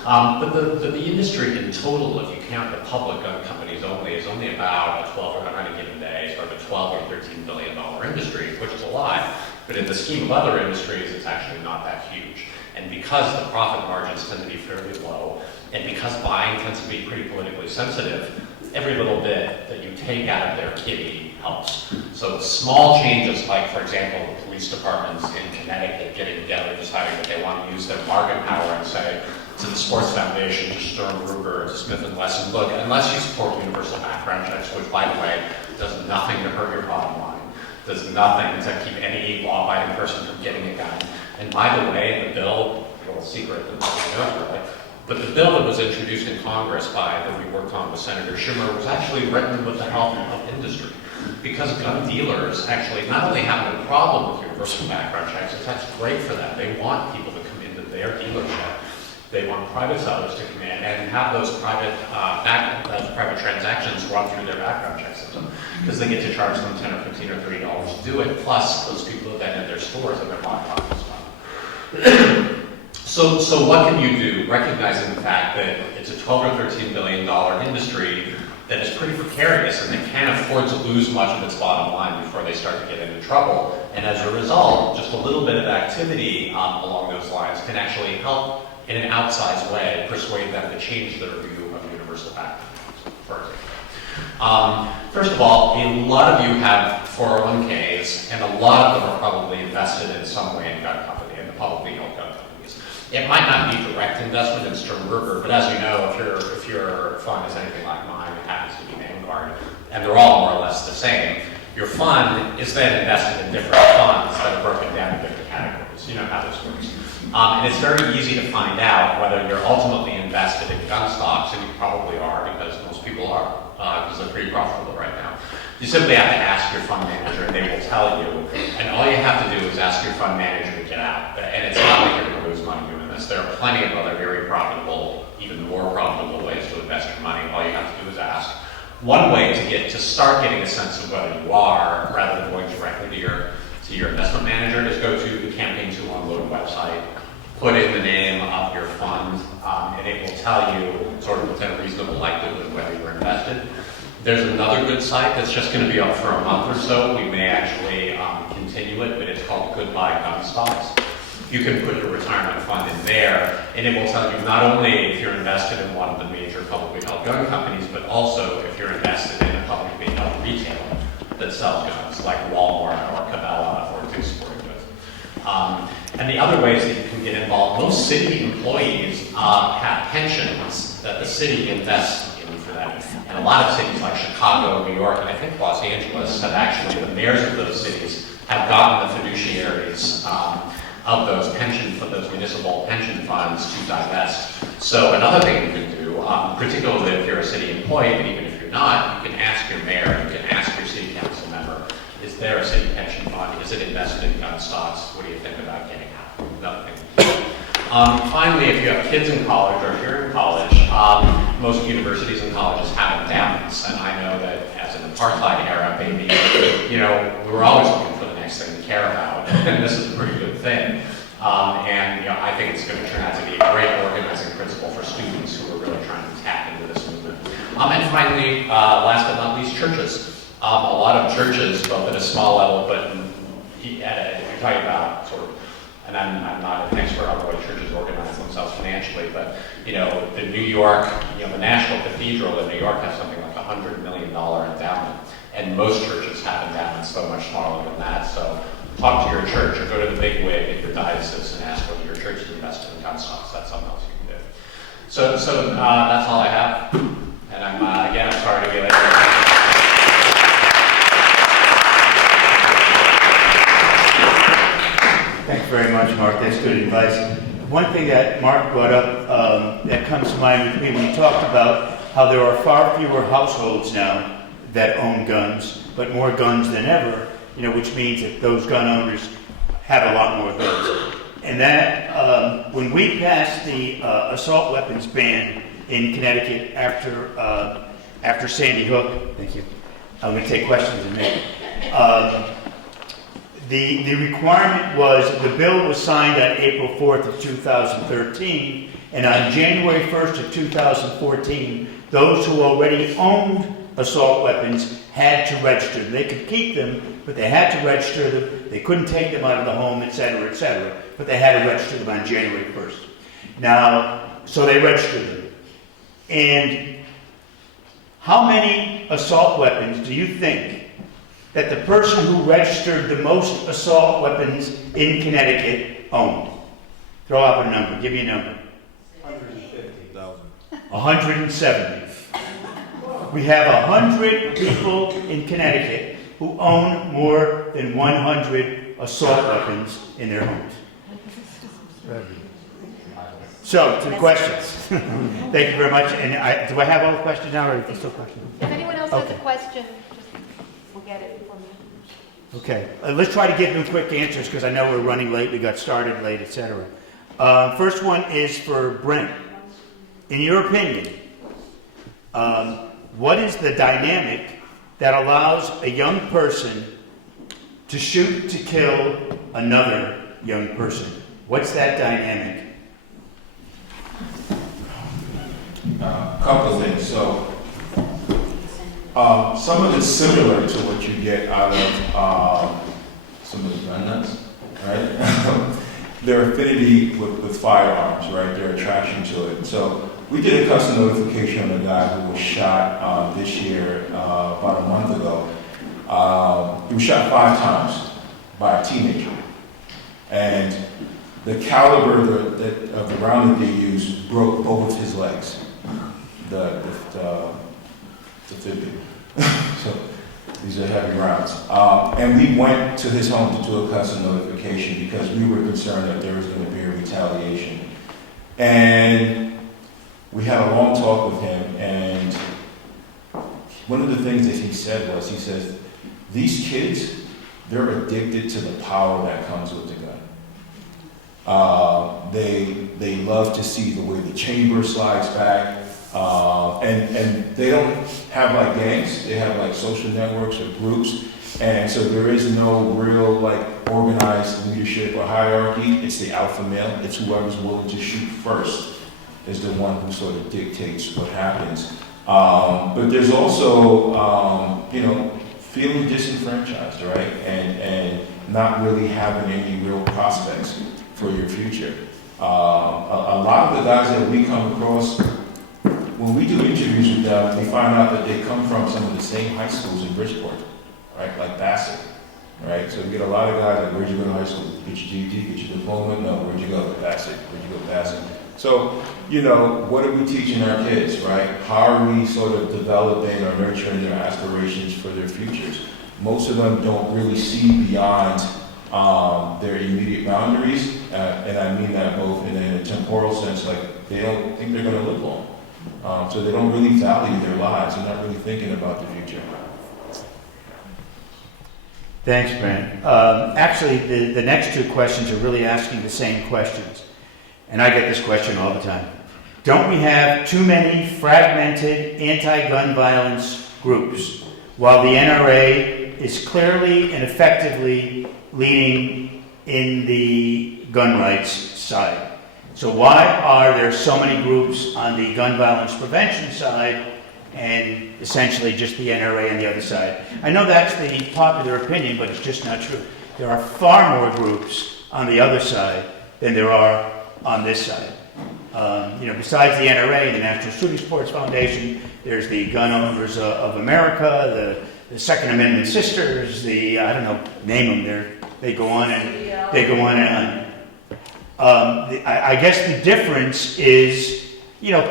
But the industry in total, if you count the public gun companies only, is only about a 12 or on a given day, sort of a 12 or $13 billion industry, which is a lot. But in the scheme of other industries, it's actually not that huge. And because the profit margins tend to be fairly low, and because buying tends to be pretty politically sensitive, every little bit that you take out of their kitty helps. So small changes, like, for example, the police departments in Connecticut getting together, deciding that they want to use their bargain power and say to the Sports Foundation, to Sturm Ruger, to Smith & Wesson, look, unless you support universal background checks, which, by the way, does nothing to hurt your bottom line, does nothing to keep any law-abiding person from getting a gun. And by the way, the bill, a little secret that nobody knows really, but the bill that was introduced in Congress that we worked on with Senator Schumer was actually written with the help of industry. Because gun dealers actually not only have no problem with universal background checks, that's great for them. They want people to come into their dealership. They want private sellers to come in and have those private transactions run through their background check system, because they get to charge them $10 or $15 or $30 to do it. Plus, those people are then at their stores and they're buying lots of stuff. So what can you do, recognizing the fact that it's a $12 or $13 billion industry that is pretty precarious and they can't afford to lose much of its bottom line before they start to get into trouble. And as a result, just a little bit of activity along those lines can actually help in an outsized way persuade them to change their view of universal background, for example. First of all, a lot of you have 401ks, and a lot of them are probably invested in some way in gun company, in the publicly held gun companies. It might not be direct investment in Sturm Ruger, but as you know, if your fund is anything like mine, it happens to be Vanguard, and they're all more or less the same. Your fund is then invested in different funds that are broken down into different categories. You know how this works. And it's very easy to find out whether you're ultimately invested in gun stocks, and you probably are, because most people are, because they're pretty profitable right now. You simply have to ask your fund manager, and they will tell you. And all you have to do is ask your fund manager to get out. And it's not like you're going to lose money doing this. There are plenty of other very profitable, even more profitable ways to invest your money. All you have to do is ask. One way to start getting a sense of whether you are, rather than going directly to your investment manager, is go to the Campaign to Unload website, put in the name of your fund, and it will tell you sort of within a reasonable likelihood whether you're invested. There's another good site that's just going to be up for a month or so. We may actually continue it, but it's called Goodbye Gun Stocks. You can put your retirement fund in there, and it will tell you not only if you're invested in one of the major publicly held gun companies, but also if you're invested in a publicly held retailer that sells guns, like Walmart or Cabela or Dick's Sporting Goods. And the other ways that you can get involved, most city employees have pensions that the city invests in for them. And a lot of cities like Chicago, New York, and I think Los Angeles have actually, the mayors of those cities have gotten the fiduciaries of those municipal pension funds to divest. So another thing you can do, particularly if you're a city employee, but even if you're not, you can ask your mayor, you can ask your city council member, is there a city pension fund? Is it invested in gun stocks? What do you think about getting out? Nothing. Finally, if you have kids in college or if you're in college, most universities and colleges have endowments. And I know that as an apartheid era baby, we were always looking for the next thing to care about. And this is a pretty good thing. I think it's going to turn out to be a great organizing principle for students who are really trying to tap into this movement. And finally, last but not least, churches. A lot of churches, both at a small level, but if you're talking about sort of, and I'm not an expert on the way churches organize themselves financially, but the New York, the National Cathedral in New York has something like $100 million endowment, and most churches have endowments so much smaller than that. So talk to your church or go to the big wig at your diocese and ask whether your church is invested in gun stocks. That's something else you can do. So that's all I have, and I'm sorry to be late. Thanks very much, Mark. That's good advice. One thing that Mark brought up that comes to mind with me when he talked about how there are far fewer households now that own guns, but more guns than ever, which means that those gun owners have a lot more guns. And that when we passed the assault weapons ban in Connecticut after Sandy Hook, thank you. I'm going to take questions in a minute. the requirement was, the bill was signed on April 4th of 2013, and on January 1st of 2014, those who already owned assault weapons had to register them. They could keep them, but they had to register them. They couldn't take them out of the home, et cetera, but they had to register them on January 1st. Now, so they registered them. And how many assault weapons do you think that the person who registered the most assault weapons in Connecticut owned? Throw out a number. Give me a number. 150,000. 170. We have 100 people in Connecticut who own more than 100 assault weapons in their homes. So, to the questions. Thank you very much. And do I have all the questions now, or is there still questions? If anyone else has Okay. a question, we'll get it from you. Okay, let's try to give them quick answers because I know we're running late, we got started late, etc. First one is for Brent. In your opinion, what is the dynamic that allows a young person to shoot to kill another young person? What's that dynamic? A couple of things. So, some of it's similar to what you get out of some of the gun nuts, right? Their affinity with firearms, right? Their attraction to it. So, we did a custom notification on a guy who was shot this year, about a month ago. He was shot 5 times by a teenager. And the caliber of the round that they used broke both of his legs. The 50. So these are heavy rounds. And we went to his home to do a custom notification because we were concerned that there was going to be a retaliation. And we had a long talk with him, and one of the things that he said was, he says, these kids, they're addicted to the power that comes with the gun. They love to see the way the chamber slides back. And they don't have like gangs, they have like social networks or groups, and so there is no real like organized leadership or hierarchy. It's the alpha male, it's whoever's willing to shoot first is the one who sort of dictates what happens. But there's also, feeling disenfranchised, right? And not really having any real prospects for your future. A lot of the guys that we come across, when we do interviews with them, we find out that they come from some of the same high schools in Bridgeport, right? Like Bassett, right? So we get a lot of guys like, where'd you go to high school? Get your GED, get your diploma? No, where'd you go? Bassett. Where'd you go? Bassett. So, what are we teaching our kids, right? How are we sort of developing or nurturing their aspirations for their futures? Most of them don't really see beyond their immediate boundaries, and I mean that both in a temporal sense, like they don't think they're going to live long. So they don't really value their lives. They're not really thinking about the future. Thanks, Brent. Actually, the next 2 questions are really asking the same questions. And I get this question all the time. Don't we have too many fragmented anti-gun violence groups, while the NRA is clearly and effectively leading in the gun rights side? So why are there so many groups on the gun violence prevention side and essentially just the NRA on the other side? I know that's the popular opinion, but it's just not true. There are far more groups on the other side than there are on this side. Besides the NRA, the National Shooting Sports Foundation, there's the Gun Owners of America, the Second Amendment Sisters, I don't know, name them. They go on and on. I guess the difference is,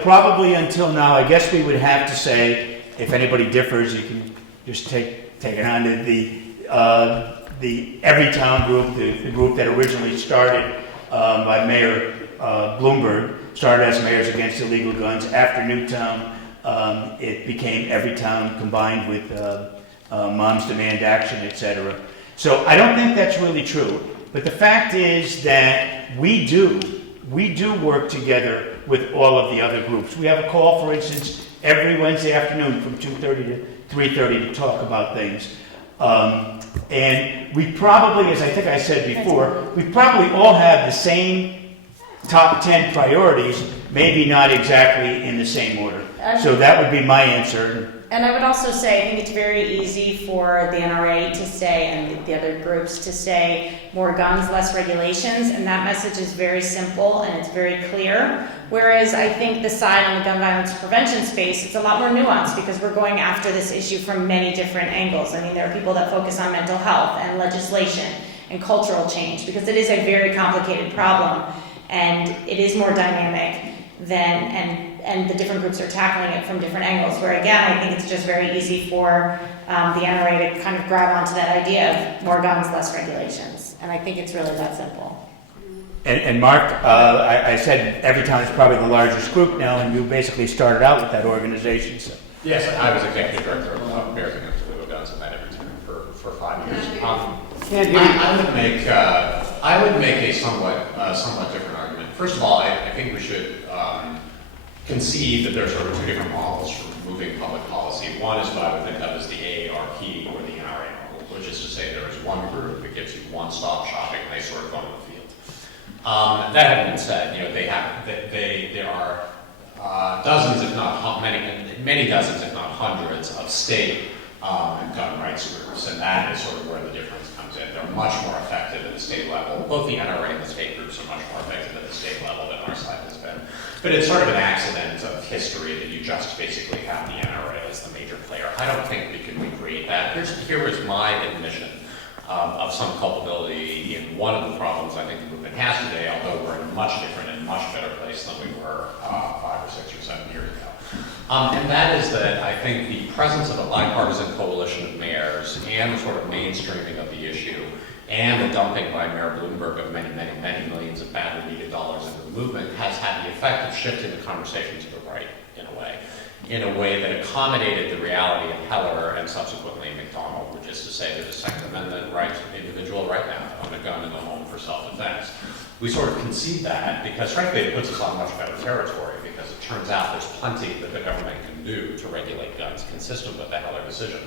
probably until now, I guess we would have to say, if anybody differs, you can just take it on to the Everytown group, the group that originally started by Mayor Bloomberg, started as Mayors Against Illegal Guns. After Newtown, it became Everytown combined with Moms Demand Action, etc. So I don't think that's really true. But the fact is that we do work together with all of the other groups. We have a call, for instance, every Wednesday afternoon from 2:30 to 3:30 to talk about things. And we probably, as I think I said before, we probably all have the same top 10 priorities, maybe not exactly in the same order. So that would be my answer. And I would also say, I think it's very easy for the NRA to say, and the other groups to say, more guns, less regulations, and that message is very simple and it's very clear. Whereas I think the side on the gun violence prevention space, it's a lot more nuanced because we're going after this issue from many different angles. I mean, there are people that focus on mental health and legislation and cultural change because it is a very complicated problem and it is more dynamic than, and the different groups are tackling it from different angles, where again, I think it's just very easy for the NRA to kind of grab onto that idea of more guns, less regulations. And I think it's really that simple. And Mark, I said every time it's probably the largest group now, and you basically started out with that organization. So. Yes, I was executive director of American Legal Guns and that every time for 5 years. I would make a somewhat different argument. First of all, I think we should concede that there are sort of two different models for moving public policy. One is what I would think of as the AARP or the NRA model, which is to say there is one group that gives you one-stop shopping and they sort of go to the field. That having been said, you know, there are dozens, if not many dozens, if not hundreds, of state and gun rights groups, and that is sort of where the difference comes in. They're much more effective at the state level. Both the NRA and the state groups are much more effective at the state level than our side has been. But it's sort of an accident of history that you just basically have the NRA as the major player. I don't think we can recreate that. Here is my admission of some culpability in one of the problems I think the movement has today, although we're in a much different and much better place than we were 5 or 6 or 7 years ago. And that is that I think the presence of a bipartisan coalition of mayors and the sort of mainstreaming of the issue and the dumping by Mayor Bloomberg of many, many, many millions of badly needed dollars into the movement has had the effect of shifting the conversation to the right in a way that accommodated the reality of Heller and subsequently McDonald, which is to say there's a Second Amendment right to the individual right now to own a gun in the home for self-defense. We sort of concede that because frankly it puts us on much better territory because it turns out there's plenty that the government can do to regulate guns consistent with the Heller decision.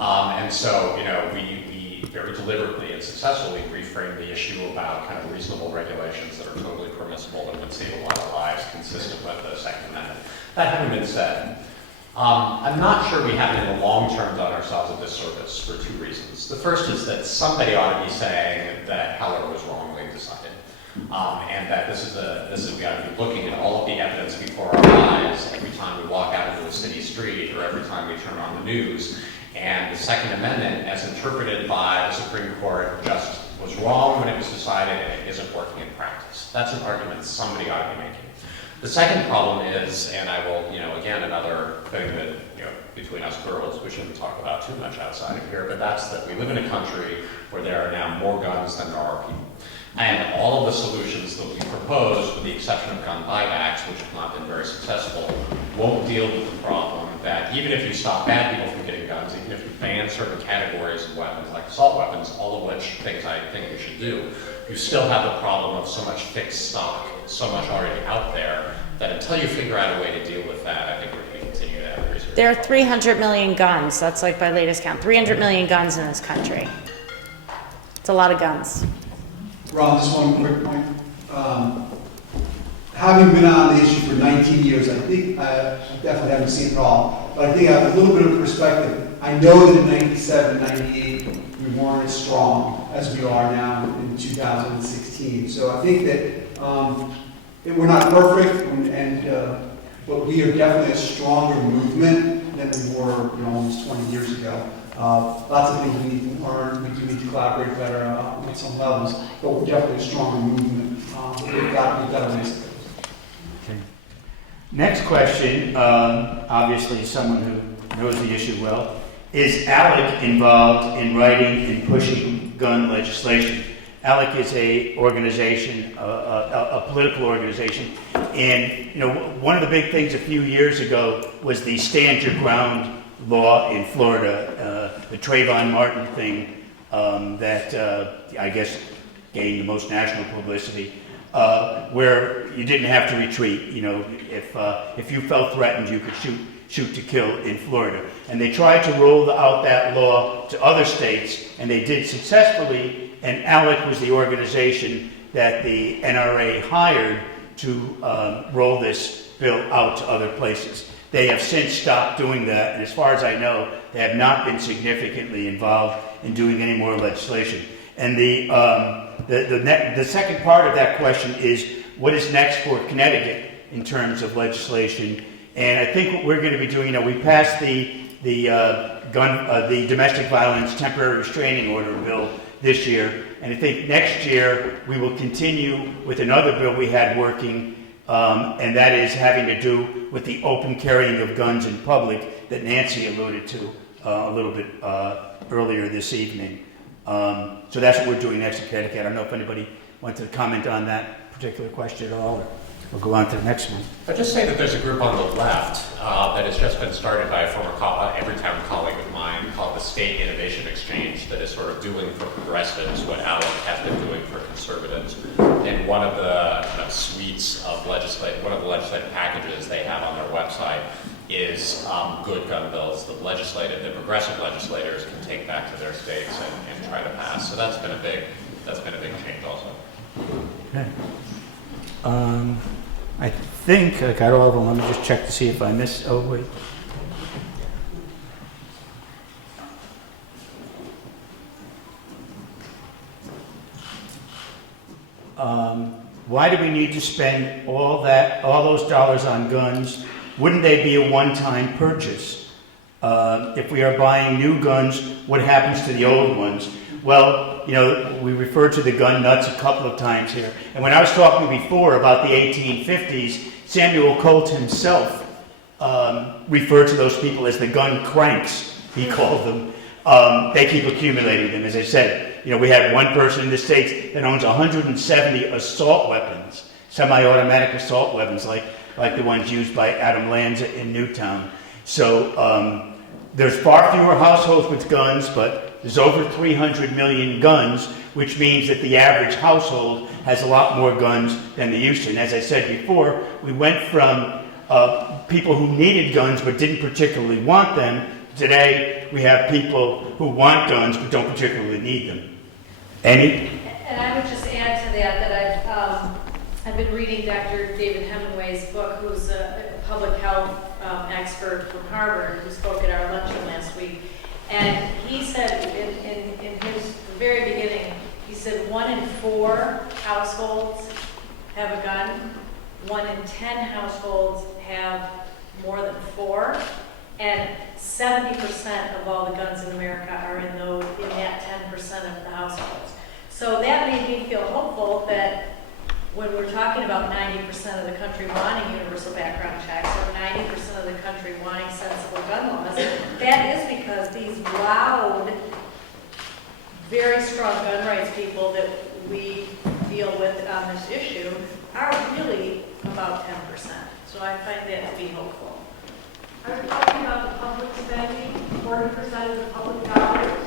And so, you know, we very deliberately and successfully reframed the issue about kind of reasonable regulations that are totally permissible and would save a lot of lives consistent with the Second Amendment. That having been said, I'm not sure we haven't in the long term done ourselves a disservice for two reasons. The first is that somebody ought to be saying that Heller was wrongly decided. And that we ought to be looking at all of the evidence before our eyes every time we walk out into a city street or every time we turn on the news. And the Second Amendment, as interpreted by the Supreme Court, just was wrong when it was decided and it isn't working in practice. That's an argument somebody ought to be making. The second problem is, and I will, you know, again, another thing that, you know, between us girls, we shouldn't talk about too much outside of here, but that's that we live in a country where there are now more guns than there are people. And all of the solutions that we propose, with the exception of gun buybacks, which have not been very successful, won't deal with the problem that even if you stop bad people from getting guns, even if you ban certain categories of weapons, like assault weapons, all of which things I think we should do, you still have the problem of so much fixed stock, so much already out there, that until you figure out a way to deal with that, I think we're going to continue to have research. There are 300 million guns. That's like my latest count. 300 million guns in this country. It's a lot of guns. Ron, just one quick point. Having been on the issue for 19 years, I think I definitely haven't seen it all, but I think I have a little bit of perspective. I know that in 97, 98, we weren't as strong as we are now in 2016. So I think that we're not perfect, but we are definitely a stronger movement than we were, you know, almost 20 years ago. Lots of things we need to learn. We do need to collaborate better on some levels, but we're definitely a stronger movement. We've got to raise it. Okay. Next question, obviously someone who knows the issue well. Is ALEC involved in writing and pushing gun legislation? ALEC is a organization, a political organization, and you know one of the big things a few years ago was the Stand Your Ground law in Florida, the Trayvon Martin thing that I guess gained the most national publicity, where you didn't have to retreat. You know, if you felt threatened, you could shoot shoot to kill in Florida. And they tried to roll out that law to other states, and they did successfully, and ALEC was the organization that the NRA hired to roll this bill out to other places. They have since stopped doing that, and as far as I know, they have not been significantly involved in doing any more legislation. And the second part of that question is, what is next for Connecticut in terms of legislation? And I think what we're going to be doing, we passed the domestic violence temporary restraining order bill this year, and I think next year we will continue with another bill we had working, and that is having to do with the open carrying of guns in public that Nancy alluded to a little bit earlier this evening. So that's what we're doing next in Connecticut. I don't know if anybody wants to comment on that particular question at all, or we'll go on to the next one. I'll just say that there's a group on the left that has just been started by a former Everytown colleague of mine called the State Innovation Exchange, that is sort of doing for progressives what ALEC has been doing for conservatives. And one of the suites of one of the legislative packages they have on their website is good gun bills that the progressive legislators can take back to their states and try to pass. So that's been a big change also. Okay. I think I got all of them. Let me just check to see if I missed. Oh, wait. Why do we need to spend all those dollars on guns? Wouldn't they be a one-time purchase? If we are buying new guns, what happens to the old ones? Well, we referred to the gun nuts a couple of times here. And when I was talking before about the 1850s, Samuel Colt himself referred to those people as the gun cranks, he called them. They keep accumulating them. As I said, we have one person in the States that owns 170 assault weapons, semi-automatic assault weapons, like the ones used by Adam Lanza in Newtown. So there's far fewer households with guns, but there's over 300 million guns, which means that the average household has a lot more guns than they used to. And as I said before, we went from people who needed guns but didn't particularly want them. Today, we have people who want guns but don't particularly need them. Annie? And I would just add to that I've been reading Dr. David Hemingway's book, who's a public health expert from Harvard, who spoke at our luncheon last week. And he said in his very beginning, he said 1 in 4 households have a gun, 1 in 10 households have more than 4, and 70% of all the guns in America are in that 10% of the households. So that made me feel hopeful that when we're talking about 90% of the country wanting universal background checks, or 90% of the country wanting sensible gun laws, that is because these loud, very strong gun rights people that we deal with on this issue are really about 10%. So I find that to be hopeful. Are we talking about the public spending, 40% of the public dollars?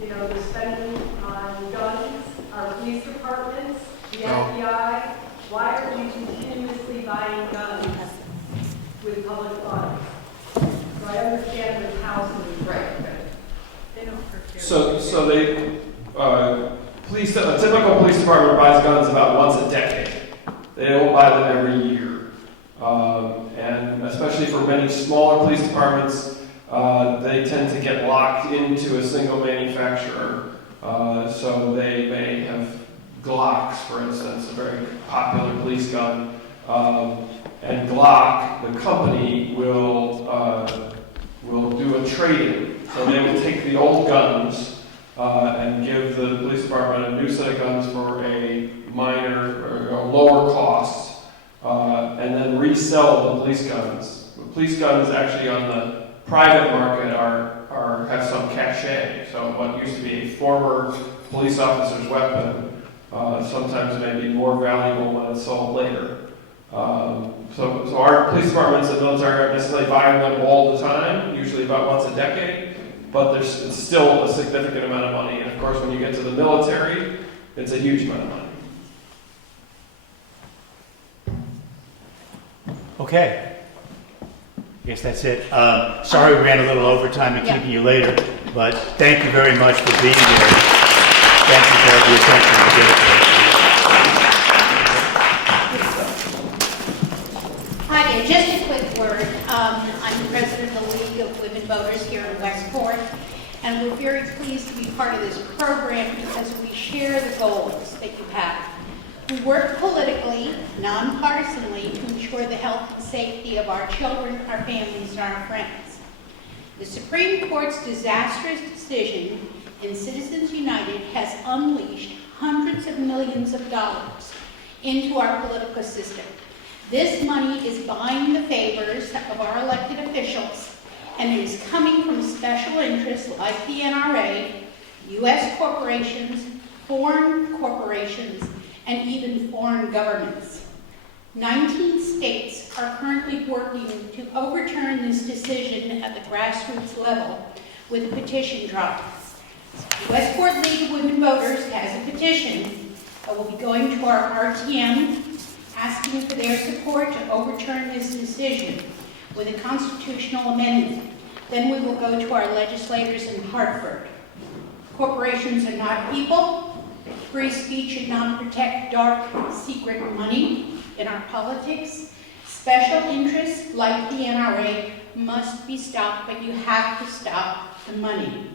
The spending on guns, our police departments, the FBI. Why are we continuously buying guns with public funds? So I understand there's housing. Right. They don't procure. So they, a typical police department buys guns about once a decade. They don't buy them every year. And especially for many smaller police departments, they tend to get locked into a single manufacturer. So they may have Glocks, for instance, a very popular police gun. And Glock, the company, will do a trade-in. So they will take the old guns and give the police department a new set of guns for a minor or a lower cost, and then resell the police guns. The police guns actually on the private market have some cachet. So what used to be a former police officer's weapon sometimes may be more valuable when it's sold later. So our police departments and military aren't necessarily buying them all the time, usually about once a decade, but it's still a significant amount of money. And of course, when you get to the military, it's a huge amount of money. Okay. guess that's it. Sorry we ran a little overtime and keeping you later, but thank you very much for being here. Thank you for the attention you gave to us. Hi there, just a quick word. I'm the president of the League of Women Voters here in Westport, and we're very pleased to be part of this program because we share the goals that you have. We work politically, nonpartisanly, to ensure the health and safety of our children, our families, and our friends. The Supreme Court's disastrous decision in Citizens United has unleashed hundreds of millions of dollars into our political system. This money is buying the favors of our elected officials, and it is coming from special interests like the NRA, U.S. corporations, foreign corporations, and even foreign governments. 19 states are currently working to overturn this decision at the grassroots level with a petition drive. The Westport League of Women Voters has a petition that will be going to our RTM asking for their support to overturn this decision with a constitutional amendment. Then we will go to our legislators in Hartford. Corporations are not people. Free speech should not protect dark, secret money in our politics. Special interests like the NRA must be stopped, but you have to stop the money.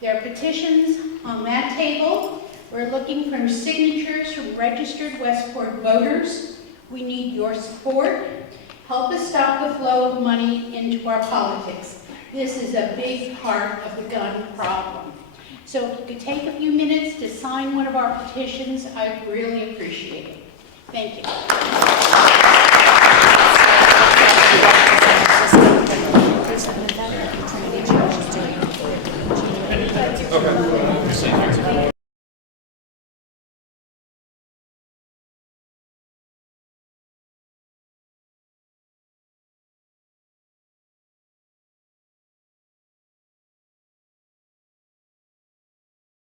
There are petitions on that table. We're looking for signatures from registered Westport voters. We need your support. Help us stop the flow of money into our politics. This is a big part of the gun problem. So if you could take a few minutes to sign one of our petitions, I'd really appreciate it. Thank you.